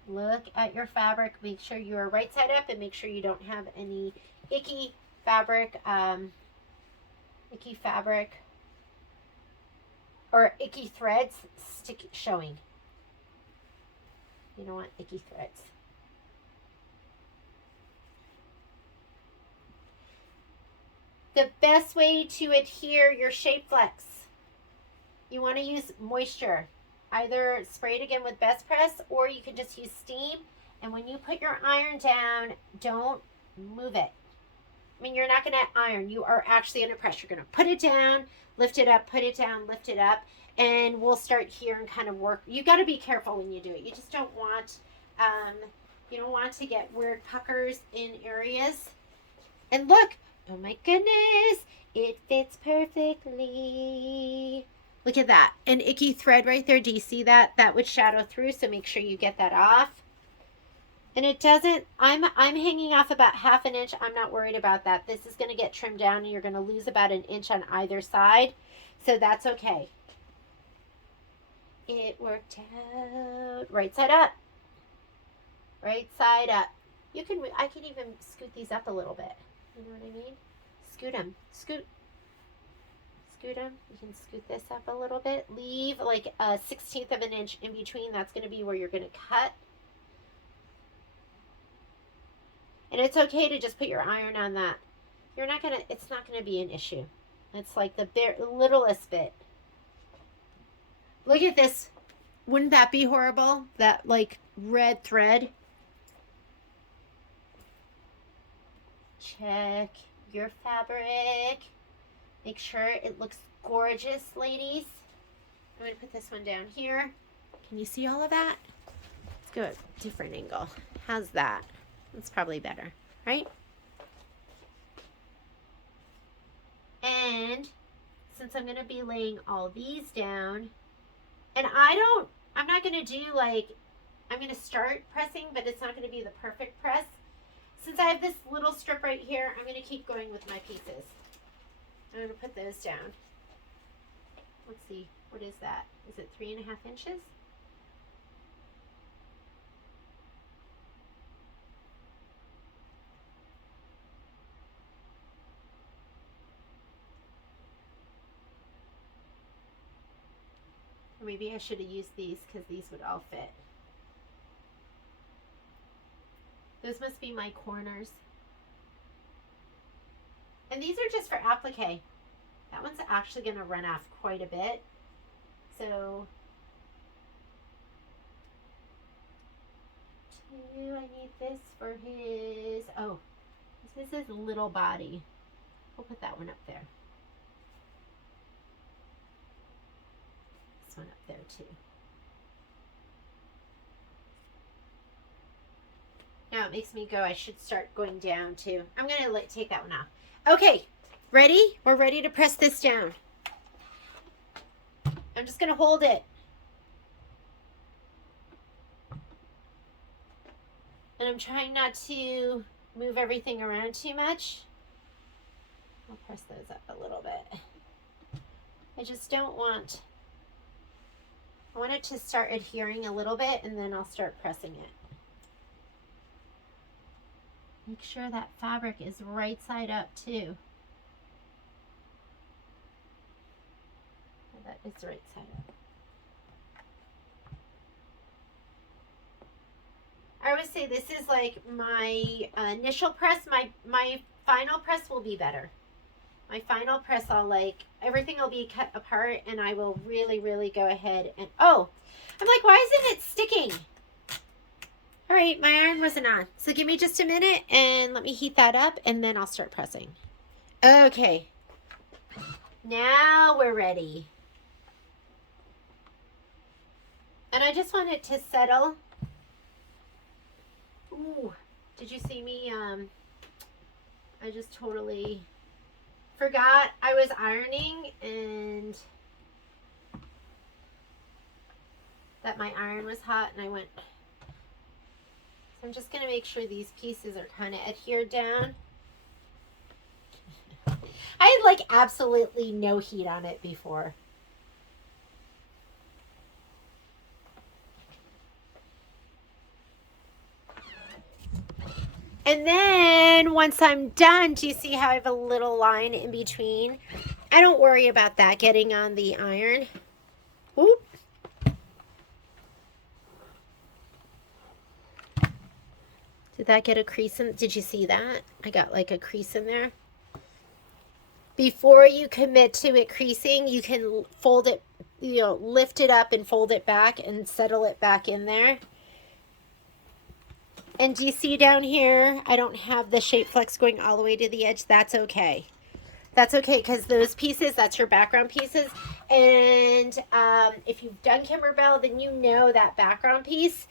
Look at your fabric. Make sure you are right side up, and make sure you don't have any icky fabric, or icky threads showing. You don't want icky threads. The best way to adhere your shape flex, you want to use moisture. Either spray it again with Best Press, or you can just use steam. And when you put your iron down, don't move it. I mean, you're not going to iron. You are actually under pressure. You're going to put it down, lift it up, put it down, lift it up. And we'll start here and kind of work. You got to be careful when you do it. You just don't want, you don't want to get weird puckers in areas. And look, oh my goodness, it fits perfectly. Look at that, an icky thread right there. Do you see that? That would shadow through, so make sure you get that off. And it doesn't, I'm hanging off about 1/2 inch. I'm not worried about that. This is going to get trimmed down, and you're going to lose about 1 inch on either side. So that's okay. It worked out. Right side up. Right side up. You can, I can even scoot these up a little bit. You know what I mean? Scoot them. Scoot. Scoot them. You can scoot this up a little bit. Leave like a 1/16 of an inch in between. That's going to be where you're going to cut. And it's okay to just put your iron on that. You're not going to, it's not going to be an issue. It's like the littlest bit. Look at this. Wouldn't that be horrible? That like red thread. Check your fabric. Make sure it looks gorgeous, ladies. I'm going to put this one down here. Can you see all of that? Let's go at a different angle. How's that? That's probably better, right? And since I'm going to be laying all these down, and I'm not going to do like, I'm going to start pressing, but it's not going to be the perfect press. Since I have this little strip right here, I'm going to keep going with my pieces. I'm going to put those down. Let's see, what is that? Is it 3.5 inches? Or maybe I should have used these because these would all fit. Those must be my corners. And these are just for applique. That one's actually going to run off quite a bit. So, 2, I need this for his, oh, this is his little body. We'll put that one up there. This one up there too. Now it makes me go, I should start going down too. I'm going to take that one off. Okay, ready? We're ready to press this down. I'm just going to hold it. And I'm trying not to move everything around too much. I'll press those up a little bit. I just don't want, I want it to start adhering a little bit and then I'll start pressing it. Make sure that fabric is right side up too. That is right side up. I would say this is like my initial press. My final press will be better. My final press, I'll like, everything will be cut apart and I will really, really go ahead and, oh, I'm like, why isn't it sticking? All right, my iron wasn't on. So give me just a minute and let me heat that up and then I'll start pressing. Okay. Now we're ready. And I just want it to settle. Ooh, did you see me? I just totally forgot I was ironing and that my iron was hot and I went. So I'm just going to make sure these pieces are kind of adhered down. I had like absolutely no heat on it before. And then once I'm done, do you see how I have a little line in between? I don't worry about that getting on the iron. Oop. Did that get a crease in? Did you see that? I got like a crease in there. Before you commit to it creasing, you can fold it, lift it up and fold it back and settle it back in there. And do you see down here, I don't have the shape flex going all the way to the edge. That's okay. That's okay because those pieces, that's your background pieces. And if you've done Kimberbell, then you know that background piece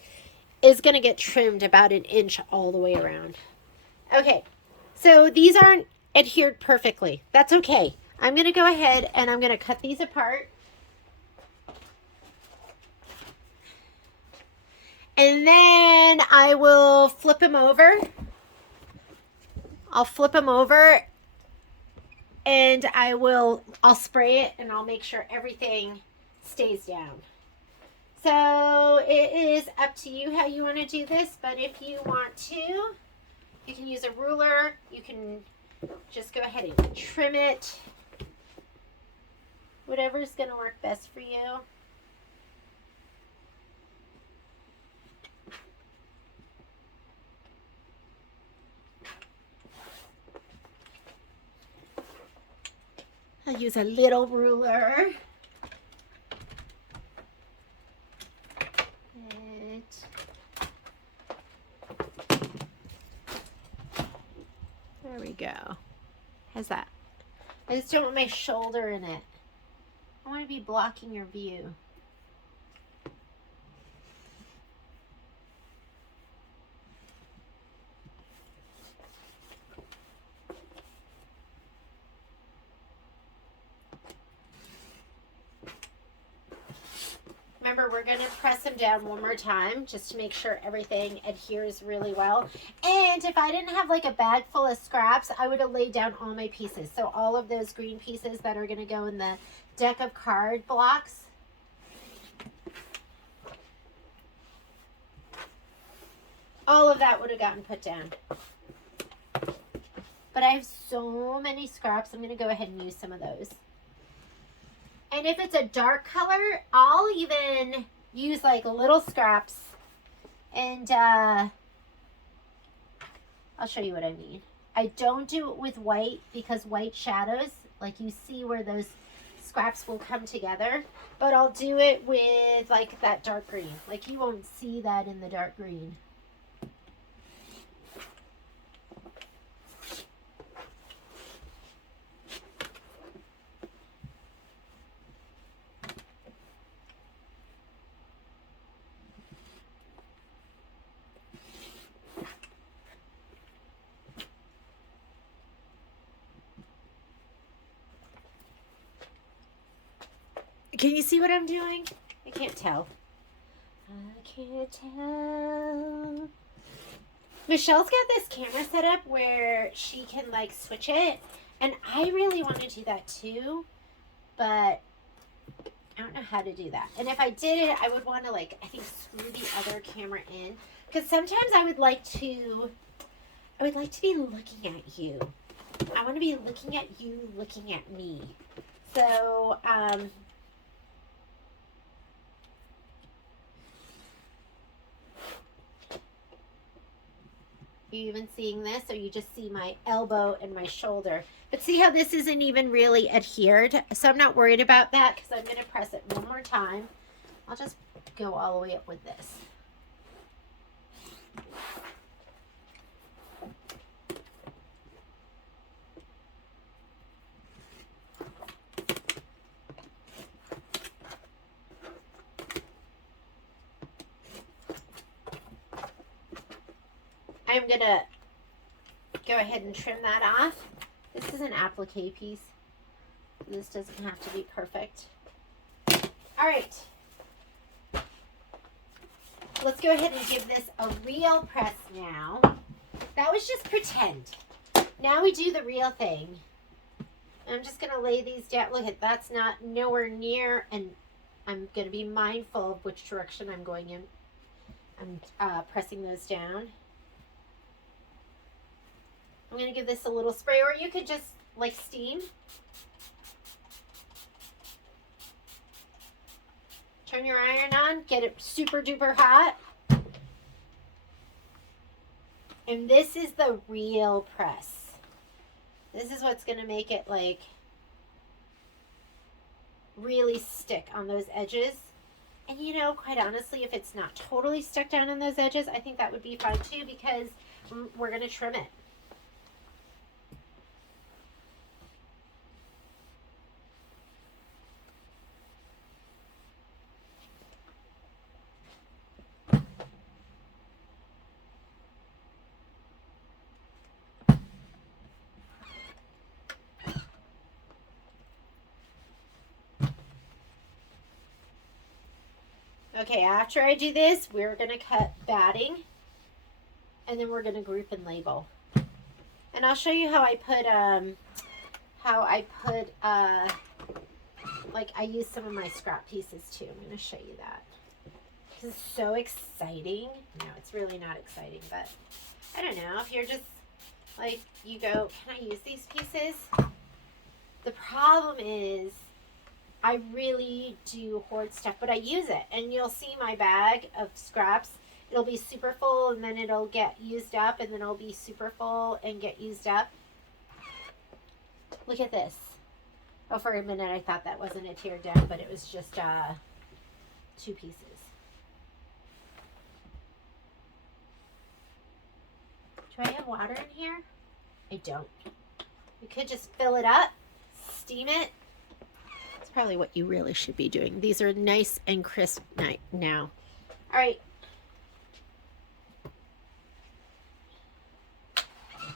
is going to get trimmed about 1 inch all the way around. Okay, so these aren't adhered perfectly. That's okay. I'm going to go ahead and I'm going to cut these apart. And then I will flip them over. I'll flip them over and I'll spray it and I'll make sure everything stays down. So it is up to you how you want to do this, but if you want to, you can use a ruler. You can just go ahead and trim it. Whatever's going to work best for you. I'll use a little ruler. There we go. How's that? I just don't want my shoulder in it. I want to be blocking your view. Remember, we're going to press them down one more time just to make sure everything adheres really well. And if I didn't have like a bag full of scraps, I would have laid down all my pieces. So all of those green pieces that are going to go in the deck of card blocks. All of that would have gotten put down. But I have so many scraps, I'm going to go ahead and use some of those. And if it's a dark color, I'll even use like little scraps. And I'll show you what I mean. I don't do it with white because white shadows, like you see where those scraps will come together, but I'll do it with like that dark green. Like you won't see that in the dark green. Can you see what I'm doing? I can't tell. I can't tell. Michelle's got this camera set up where she can like switch it, and I really want to do that too, but I don't know how to do that. And if I did it, I would want to like, I think, screw the other camera in, because sometimes I would like to be looking at you. I want to be looking at you, looking at me. So, you even seeing this, or you just see my elbow and my shoulder? But see how this isn't even really adhered? So I'm not worried about that because I'm going to press it one more time. I'll just go all the way up with this. I'm going to go ahead and trim that off. This is an applique piece. This doesn't have to be perfect. All right. Let's go ahead and give this a real press now. That was just pretend. Now we do the real thing. I'm just going to lay these down. Look at that's not nowhere near, and I'm going to be mindful of which direction I'm going in. I'm pressing those down. I'm going to give this a little spray, or you could just like steam. Turn your iron on, get it super duper hot. And this is the real press. This is what's going to make it like really stick on those edges. And you know, quite honestly, if it's not totally stuck down on those edges, I think that would be fine too, because we're going to trim it. Okay, after I do this, we're going to cut batting, and then we're going to group and label. And I'll show you how I put, like I use some of my scrap pieces too. I'm going to show you that. Because it's so exciting. No, it's really not exciting, but I don't know. If you're just like, you go, can I use these pieces? The problem is, I really do hoard stuff, but I use it. And you'll see my bag of scraps. It'll be super full, and then it'll get used up, and then it'll be super full and get used up. Look at this. Oh, for a minute I thought that wasn't a tear down, but it was just 2 pieces. Do I have water in here? I don't. You could just fill it up, steam it. That's probably what you really should be doing. These are nice and crisp now. All right.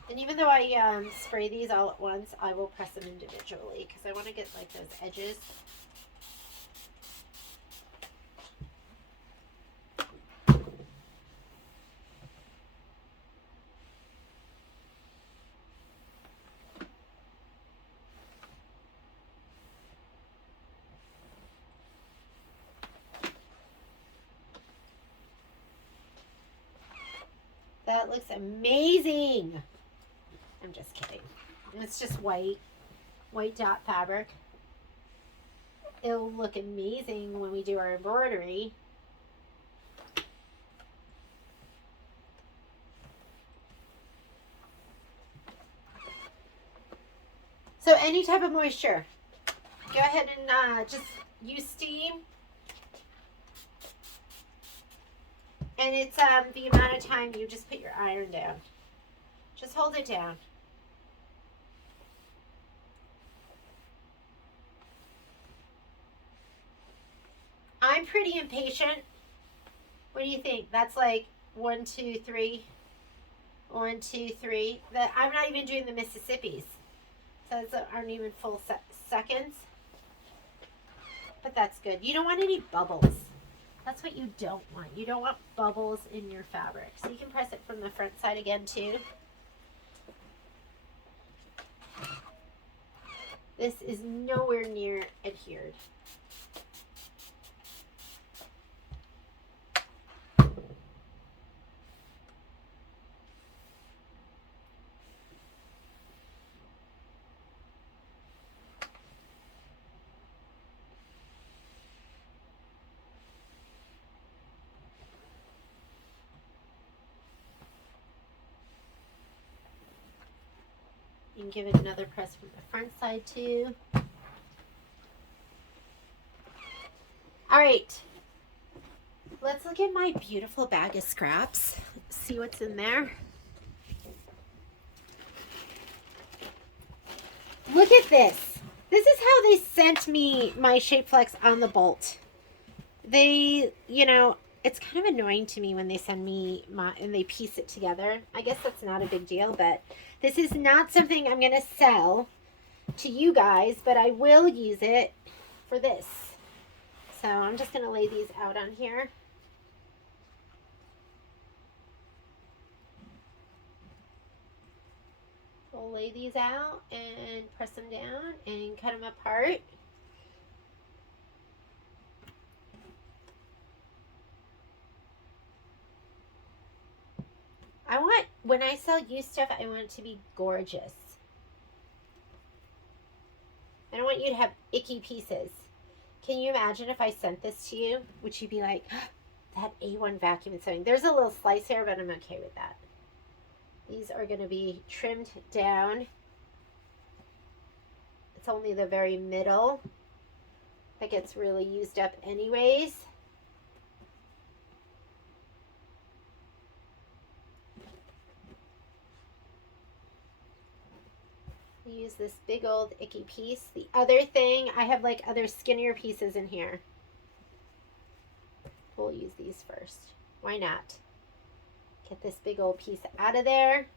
And even though I spray these all at once, I will press them individually because I want to get like those edges. That looks amazing. I'm just kidding. It's just white dot fabric. It'll look amazing when we do our embroidery. So any type of moisture. Go ahead and just use steam. And it's the amount of time you just put your iron down. Just hold it down. I'm pretty impatient. What do you think? That's like 1, 2, 3. 1, 2, 3. I'm not even doing the Mississippis. So those aren't even full seconds. But that's good. You don't want any bubbles. That's what you don't want. You don't want bubbles in your fabric. So you can press it from the front side again too. This is nowhere near adhered. You can give it another press from the front side too. All right, let's look at my beautiful bag of scraps. See what's in there. Look at this. This is how they sent me my Shape Flex on the bolt. They, you know, it's kind of annoying to me when they send me and they piece it together. I guess that's not a big deal, but this is not something I'm going to sell to you guys, but I will use it for this. So I'm just going to lay these out on here. We'll lay these out and press them down and cut them apart. When I sell you stuff, I want it to be gorgeous. I don't want you to have icky pieces. Can you imagine if I sent this to you? Would you be like, that A1 vacuum and sewing? There's a little slice here, but I'm okay with that. These are going to be trimmed down. It's only the very middle that gets really used up anyways. Use this big old icky piece. The other thing, I have like other skinnier pieces in here. We'll use these first. Why not? Get this big old piece out of there.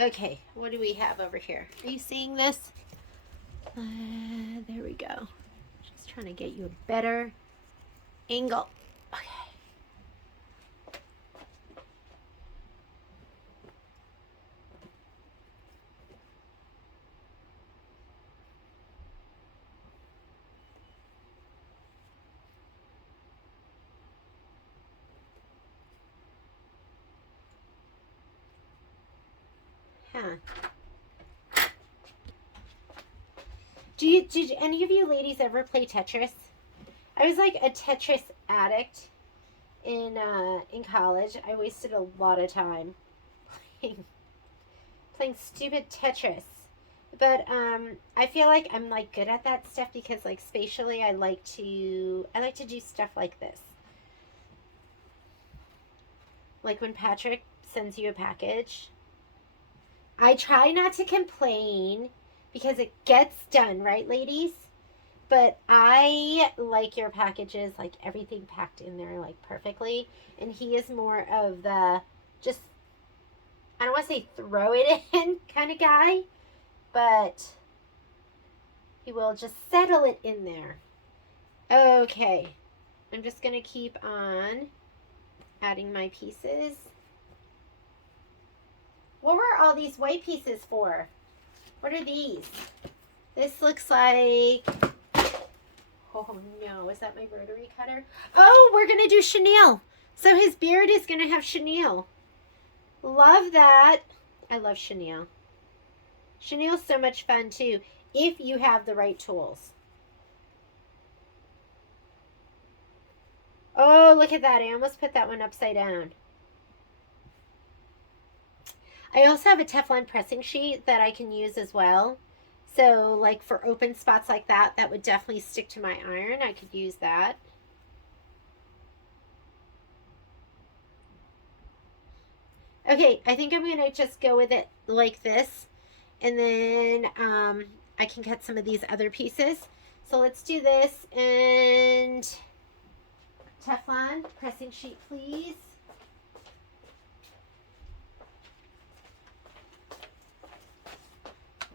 Okay, what do we have over here? Are you seeing this? There we go. Just trying to get you a better angle. Okay. Huh. Did any of you ladies ever play Tetris? I was like a Tetris addict in college. I wasted a lot of time playing stupid Tetris. But I feel like I'm like good at that stuff because like spatially I like to do stuff like this. Like when Patrick sends you a package, I try not to complain because it gets done, right, ladies? But I like your packages, like everything packed in there like perfectly. And he is more of the just, I don't want to say throw it in kind of guy, but he will just settle it in there. Okay, I'm just going to keep on adding my pieces. What were all these white pieces for? What are these? This looks like, oh no, is that my rotary cutter? Oh, we're going to do chenille. So his beard is going to have chenille. Love that. I love chenille. Chenille's so much fun too, if you have the right tools. Oh, look at that. I almost put that one upside down. I also have a Teflon pressing sheet that I can use as well. So like for open spots like that, that would definitely stick to my iron. I could use that. Okay, I think I'm gonna just go with it like this, and then I can cut some of these other pieces. So let's do this, and Teflon pressing sheet, please.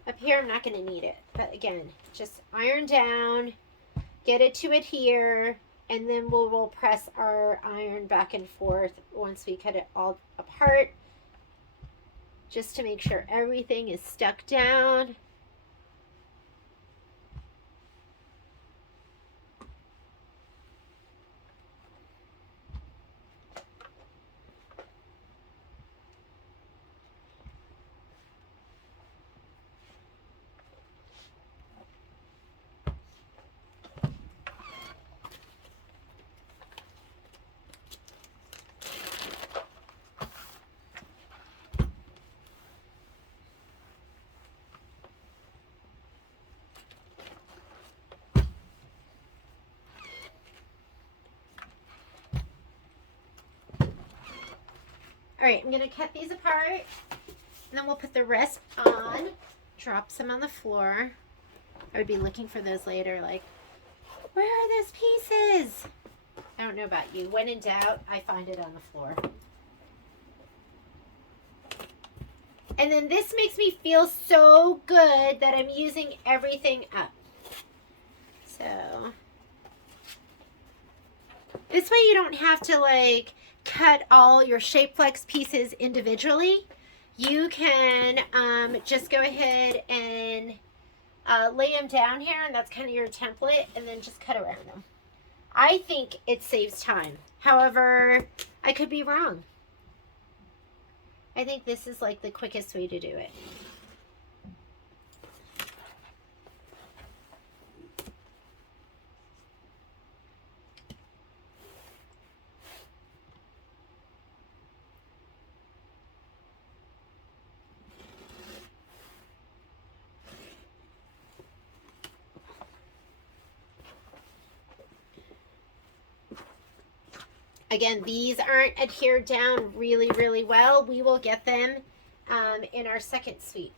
Up here, I'm not gonna need it, but again, just iron down, get it to adhere, and then we'll press our iron back and forth once we cut it all apart, just to make sure everything is stuck down. All right, I'm gonna cut these apart, and then we'll put the rest on, drop some on the floor. I would be looking for those later, like, where are those pieces? I don't know about you. When in doubt, I find it on the floor. And then this makes me feel so good that I'm using everything up. So this way you don't have to like cut all your Shapeflex pieces individually. You can just go ahead and lay them down here, and that's kind of your template, and then just cut around them. I think it saves time. However, I could be wrong. I think this is like the quickest way to do it. Again, these aren't adhered down really, really well. We will get them in our second sweep.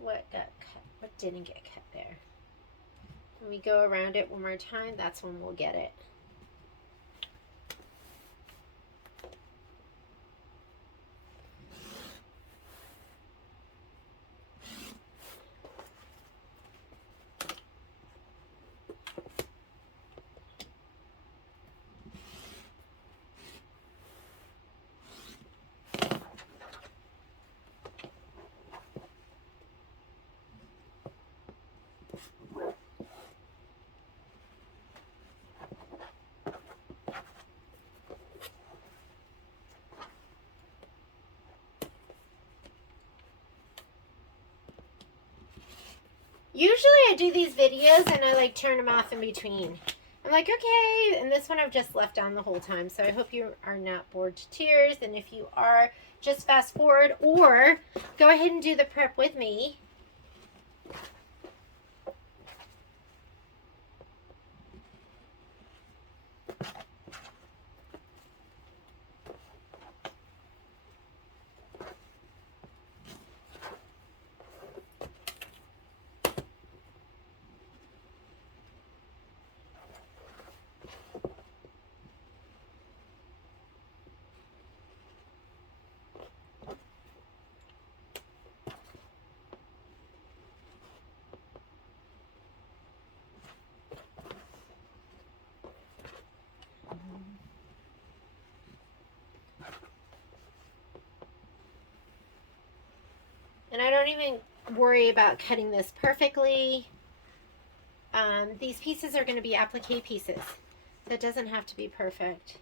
What got cut? What didn't get cut there? When we go around it one more time, that's when we'll get it. Usually I do these videos and I like turn them off in between. I'm like, okay, and this one I've just left on the whole time. So I hope you are not bored to tears. And if you are, just fast forward or go ahead and do the prep with me. And I don't even worry about cutting this perfectly. These pieces are going to be applique pieces. So it doesn't have to be perfect.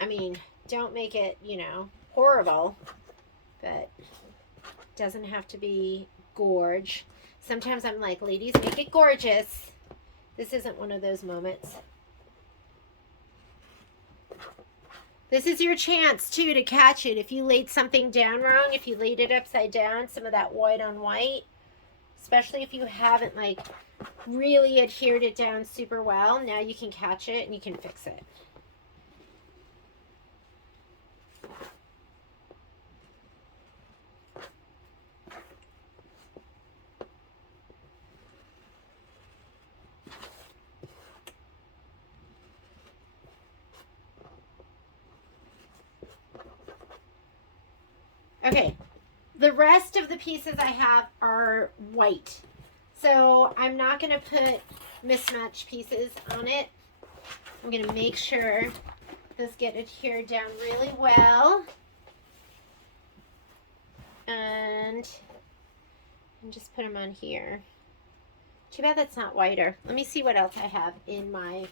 I mean, don't make it, you know, horrible. But it doesn't have to be gorge. Sometimes I'm like, ladies, make it gorgeous. This isn't one of those moments. This is your chance, too, to catch it. If you laid something down wrong, if you laid it upside down, some of that white on white, especially if you haven't, like, really adhered it down super well, now you can catch it and you can fix it. Okay, the rest of the pieces I have are white. So I'm not going to put mismatched pieces on it. I'm going to make sure this get adhered down really well. And just put them on here. Too bad that's not whiter. Let me see what else I have in my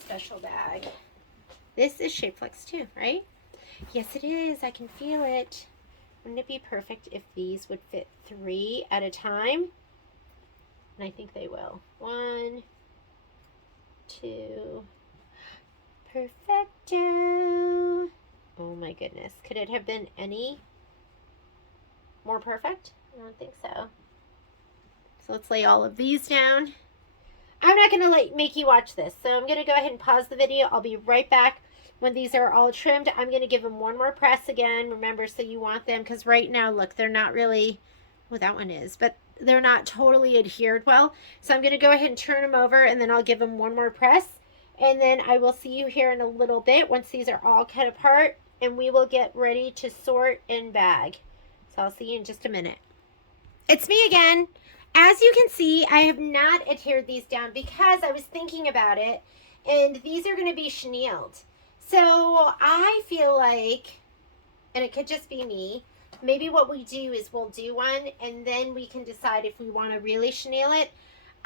special bag. This is Shapeflex too, right? Yes, it is. I can feel it. Wouldn't it be perfect if these would fit 3 at a time? And I think they will. 1, 2. Perfecto. Oh my goodness. Could it have been any more perfect? I don't think so. So let's lay all of these down. I'm not going to make you watch this. So I'm going to go ahead and pause the video. I'll be right back. When these are all trimmed, I'm going to give them one more press again. Remember, so you want them, because right now, look, they're not really, well, that one is, but they're not totally adhered well. So I'm going to go ahead and turn them over, and then I'll give them one more press. And then I will see you here in a little bit once these are all cut apart, and we will get ready to sort and bag. So I'll see you in just a minute. It's me again. As you can see, I have not adhered these down because I was thinking about it, and these are going to be chenilled. So I feel like, and it could just be me, maybe what we do is we'll do one and then we can decide if we want to really chenille it.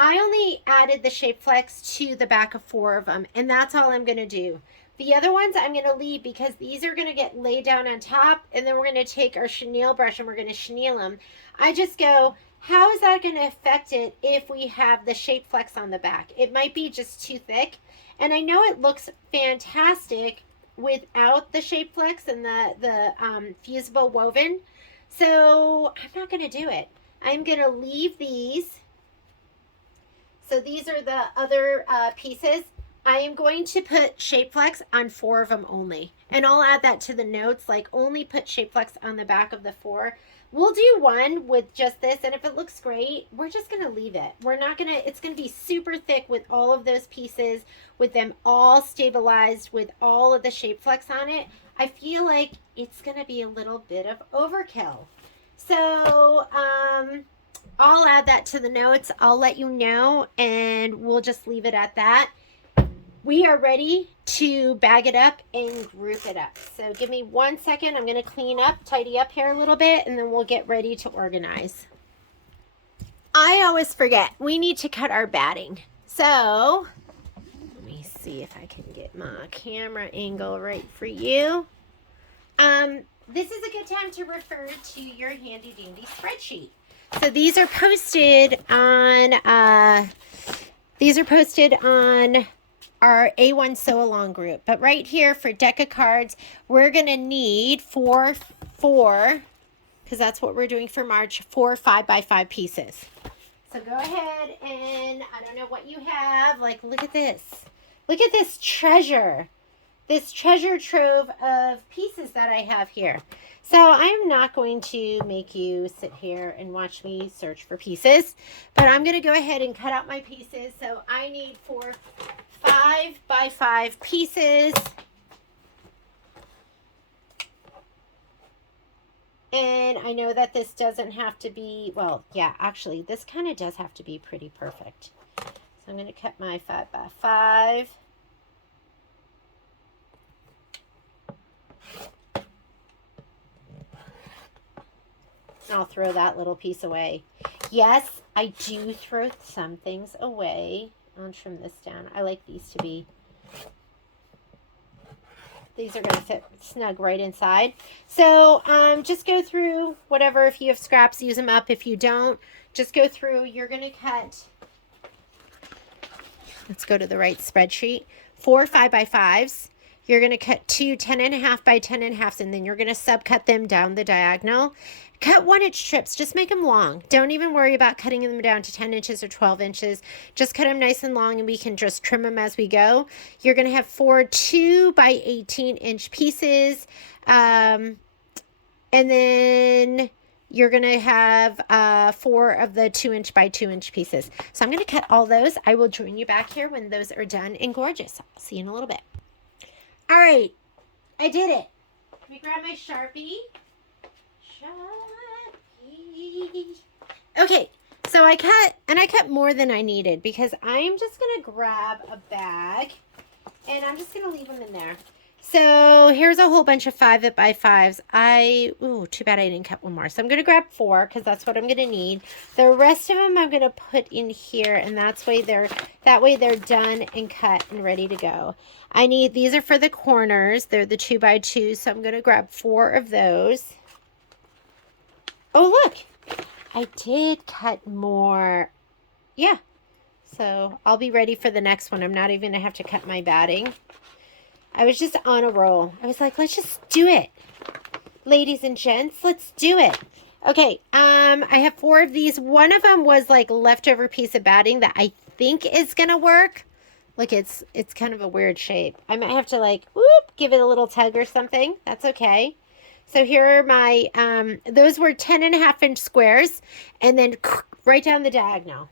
I only added the Shapeflex to the back of 4 of them, and that's all I'm going to do. The other ones I'm going to leave because these are going to get laid down on top, and then we're going to take our chenille brush and we're going to chenille them. I just go, how is that going to affect it if we have the Shapeflex on the back? It might be just too thick. And I know it looks fantastic without the Shapeflex and the fusible woven. So I'm not going to do it. I'm going to leave these. So these are the other pieces. I am going to put Shapeflex on 4 of them only. And I'll add that to the notes, like only put Shapeflex on the back of the 4. We'll do one with just this, and if it looks great, we're just going to leave it. We're not going to, it's going to be super thick with all of those pieces, with them all stabilized, with all of the Shapeflex on it. I feel like it's going to be a little bit of overkill. So, I'll add that to the notes. I'll let you know, and we'll just leave it at that. We are ready to bag it up and group it up. So give me 1 second. I'm going to clean up, tidy up here a little bit, and then we'll get ready to organize. I always forget. We need to cut our batting. So let me see if I can get my camera angle right for you. This is a good time to refer to your handy dandy spreadsheet. So these are posted on our A1 Sew Along group. But right here for deck of cards, we're going to need four, because that's what we're doing for March, 4 5x5 pieces. So go ahead and, I don't know what you have, like look at this. Look at this treasure. This treasure trove of pieces that I have here. So I'm not going to make you sit here and watch me search for pieces, but I'm going to go ahead and cut out my pieces. So I need 4 5x5 pieces. And I know that this doesn't have to be, well, yeah, actually, this kind of does have to be pretty perfect. So I'm going to cut my 5x5. I'll throw that little piece away. Yes, I do throw some things away. I'll trim this down. I like these to be, these are going to fit snug right inside. So just go through whatever. If you have scraps, use them up. If you don't, just go through. You're going to cut, let's go to the right spreadsheet, 4 5x5s. you're going to cut two 10.5 by 10.5, and then you're going to subcut them down the diagonal. Cut 1-inch strips. Just make them long. Don't even worry about cutting them down to 10 inches or 12 inches. Just cut them nice and long, and we can just trim them as we go. You're going to have 4 2 by 18-inch pieces. And then you're going to have 4 of the 2-inch by 2-inch pieces. So I'm going to cut all those. I will join you back here when those are done and gorgeous. I'll see you in a little bit. All right, I did it. Let me grab my Sharpie. Okay, so I cut more than I needed because I'm just going to grab a bag and I'm just going to leave them in there. So here's a whole bunch of 5 by 5s. Ooh, too bad I didn't cut one more. So I'm going to grab 4 because that's what I'm going to need. The rest of them I'm going to put in here, and that way they're done and cut and ready to go. These are for the corners. They're the 2 by 2s, so I'm going to grab 4 of those. Oh, look, I did cut more. Yeah, so I'll be ready for the next one. I'm not even going to have to cut my batting. I was just on a roll. I was like, let's just do it. Ladies and gents, let's do it. Okay, I have 4 of these. One of them was like leftover piece of batting that I think is going to work. Look, it's kind of a weird shape. I might have to like, whoop, give it a little tug or something. That's okay. So here are my, those were 10.5-inch squares, and then right down the diagonal.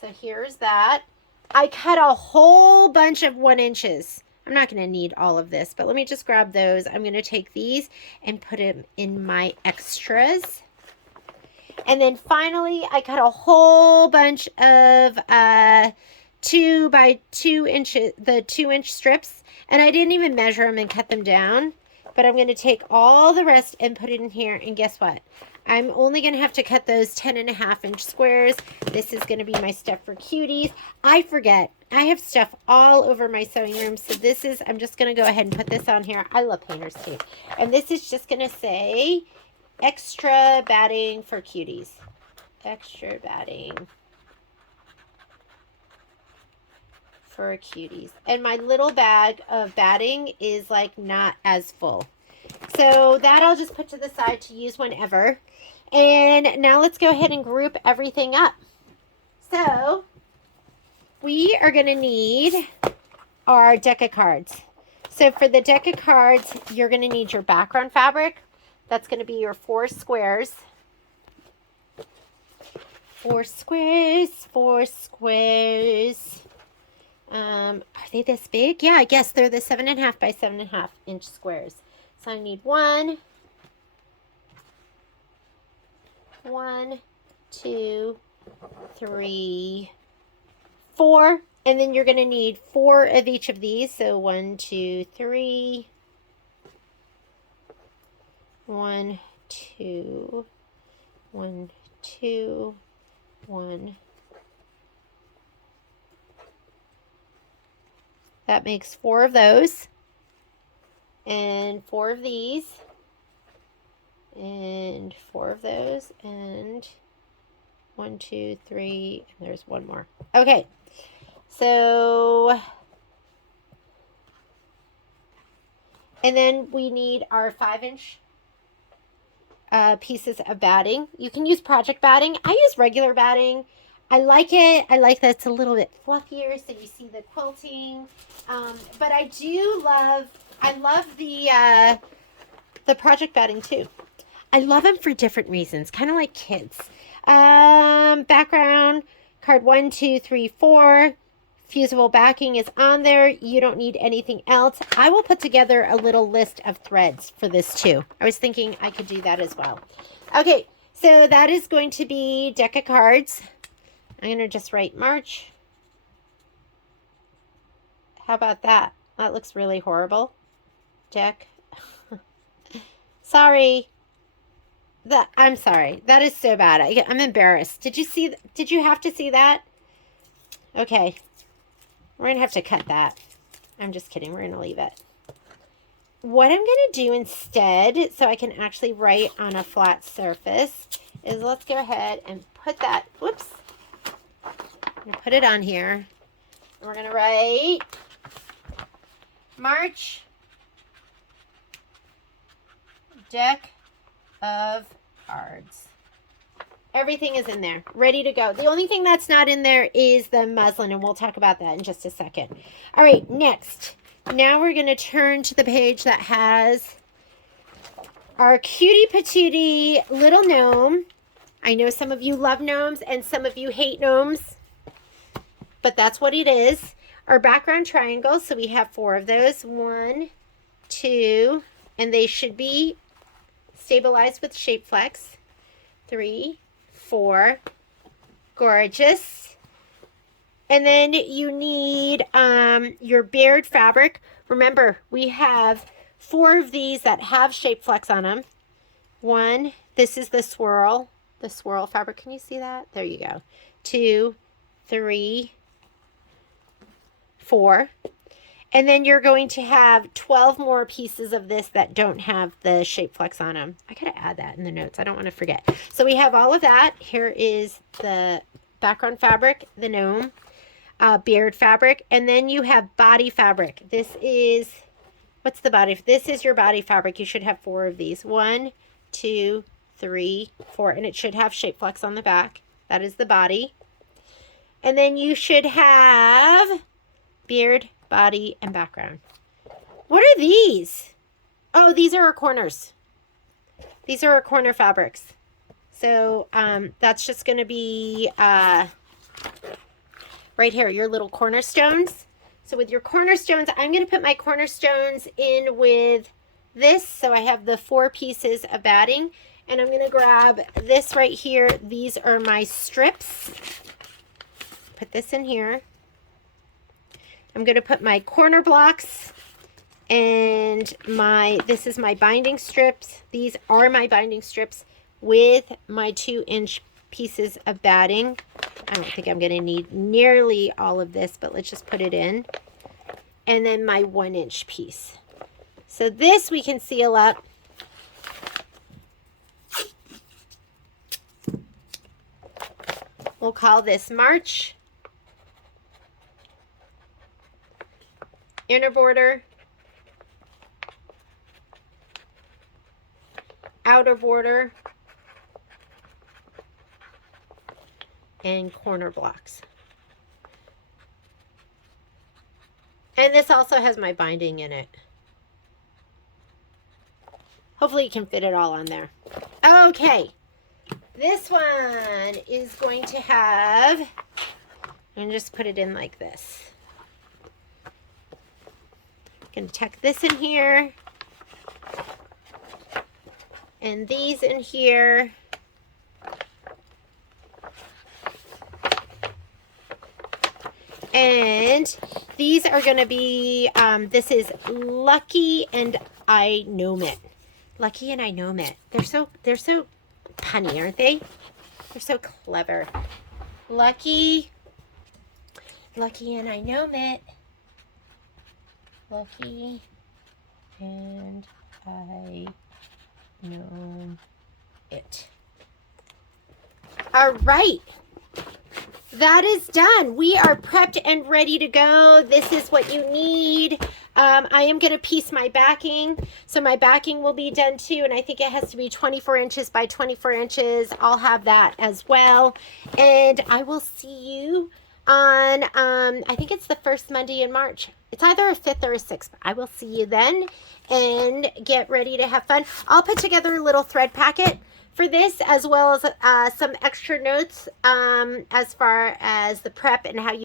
So here's that. I cut a whole bunch of 1 inches. I'm not going to need all of this, but let me just grab those. I'm going to take these and put them in my extras. And then finally, I cut a whole bunch of 2 by 2 inches, the 2-inch strips, and I didn't even measure them and cut them down. But I'm going to take all the rest and put it in here, and guess what? I'm only going to have to cut those 10.5-inch squares. This is going to be my stuff for cuties. I forget. I have stuff all over my sewing room. So I'm just going to go ahead and put this on here. I love painter's tape. And this is just going to say extra batting for cuties. Extra batting for cuties. And my little bag of batting is like not as full. So that I'll just put to the side to use whenever. And now let's go ahead and group everything up. So we are going to need our deck of cards. So for the deck of cards, you're going to need your background fabric. That's going to be your 4 squares. 4 squares, 4 squares. Are they this big? Yeah, I guess they're the 7.5 by 7.5 inch squares. So I need 1, 2, 3, 4. And then you're going to need 4 of each of these. So 1, 2, 3. 1, 2, 1, 2, 1. That makes 4 of those. And 4 of these. And 4 of those. And 1, 2, 3. And there's 1 more. Okay. So, and then we need our 5-inch pieces of batting. You can use project batting. I use regular batting. I like it. I like that it's a little bit fluffier so you see the quilting. But I love the project batting too. I love them for different reasons, kind of like kids. Background, card 1, 2, 3, 4. Fusible backing is on there. You don't need anything else. I will put together a little list of threads for this too. I was thinking I could do that as well. Okay, so that is going to be deck of cards. I'm going to just write March. How about that? That looks really horrible. Deck. Sorry. I'm sorry. That is so bad. I'm embarrassed. Did you have to see that? Okay. We're going to have to cut that. I'm just kidding. We're going to leave it. What I'm going to do instead, so I can actually write on a flat surface, is let's go ahead and put that, whoops. I'm going to put it on here. We're going to write March deck of cards. Everything is in there, ready to go. The only thing that's not in there is the muslin, and we'll talk about that in just a second. All right, next. Now we're going to turn to the page that has our cutie patootie little gnome. I know some of you love gnomes and some of you hate gnomes, but that's what it is. Our background triangles, so we have 4 of those. 1, 2, and they should be stabilized with Shape Flex. 3, 4, gorgeous. And then you need your bared fabric. Remember, we have 4 of these that have Shape Flex on them. 1, this is the swirl fabric. Can you see that? There you go. 2, 3, 4. And then you're going to have 12 more pieces of this that don't have the Shape Flex on them. I gotta add that in the notes. I don't want to forget. So we have all of that. Here is the background fabric, the gnome, bared fabric, and then you have body fabric. This is, what's the body? This is your body fabric. You should have 4 of these. 1, 2, 3, 4, and it should have Shape Flex on the back. That is the body. And then you should have beard, body, and background. What are these? Oh, these are our corners. These are our corner fabrics. So that's just going to be right here, your little cornerstones. So with your cornerstones, I'm going to put my cornerstones in with this. So I have the 4 pieces of batting, and I'm going to grab this right here. These are my strips. Put this in here. I'm going to put my corner blocks and this is my binding strips. These are my binding strips with my 2-inch pieces of batting. I don't think I'm going to need nearly all of this, but let's just put it in. And then my 1-inch piece. So this we can seal up. We'll call this March. Inner border, outer border, and corner blocks. And this also has my binding in it. Hopefully you can fit it all on there. Okay, this one is going to have, and just put it in like this. Going to tuck this in here, and these in here, and these are going to be this is Lucky and I Gnome It. Lucky and I Gnome It. They're so punny, aren't they? They're so clever. Lucky and I Gnome It. Lucky and I Gnome It. All right. That is done. We are prepped and ready to go. This is what you need. I am going to piece my backing. So my backing will be done too. And I think it has to be 24 inches by 24 inches. I'll have that as well. And I will see you on, I think it's the first Monday in March. It's either a 5th or a 6th. I will see you then and get ready to have fun. I'll put together a little thread packet for this, as well as some extra notes as far as the prep and how you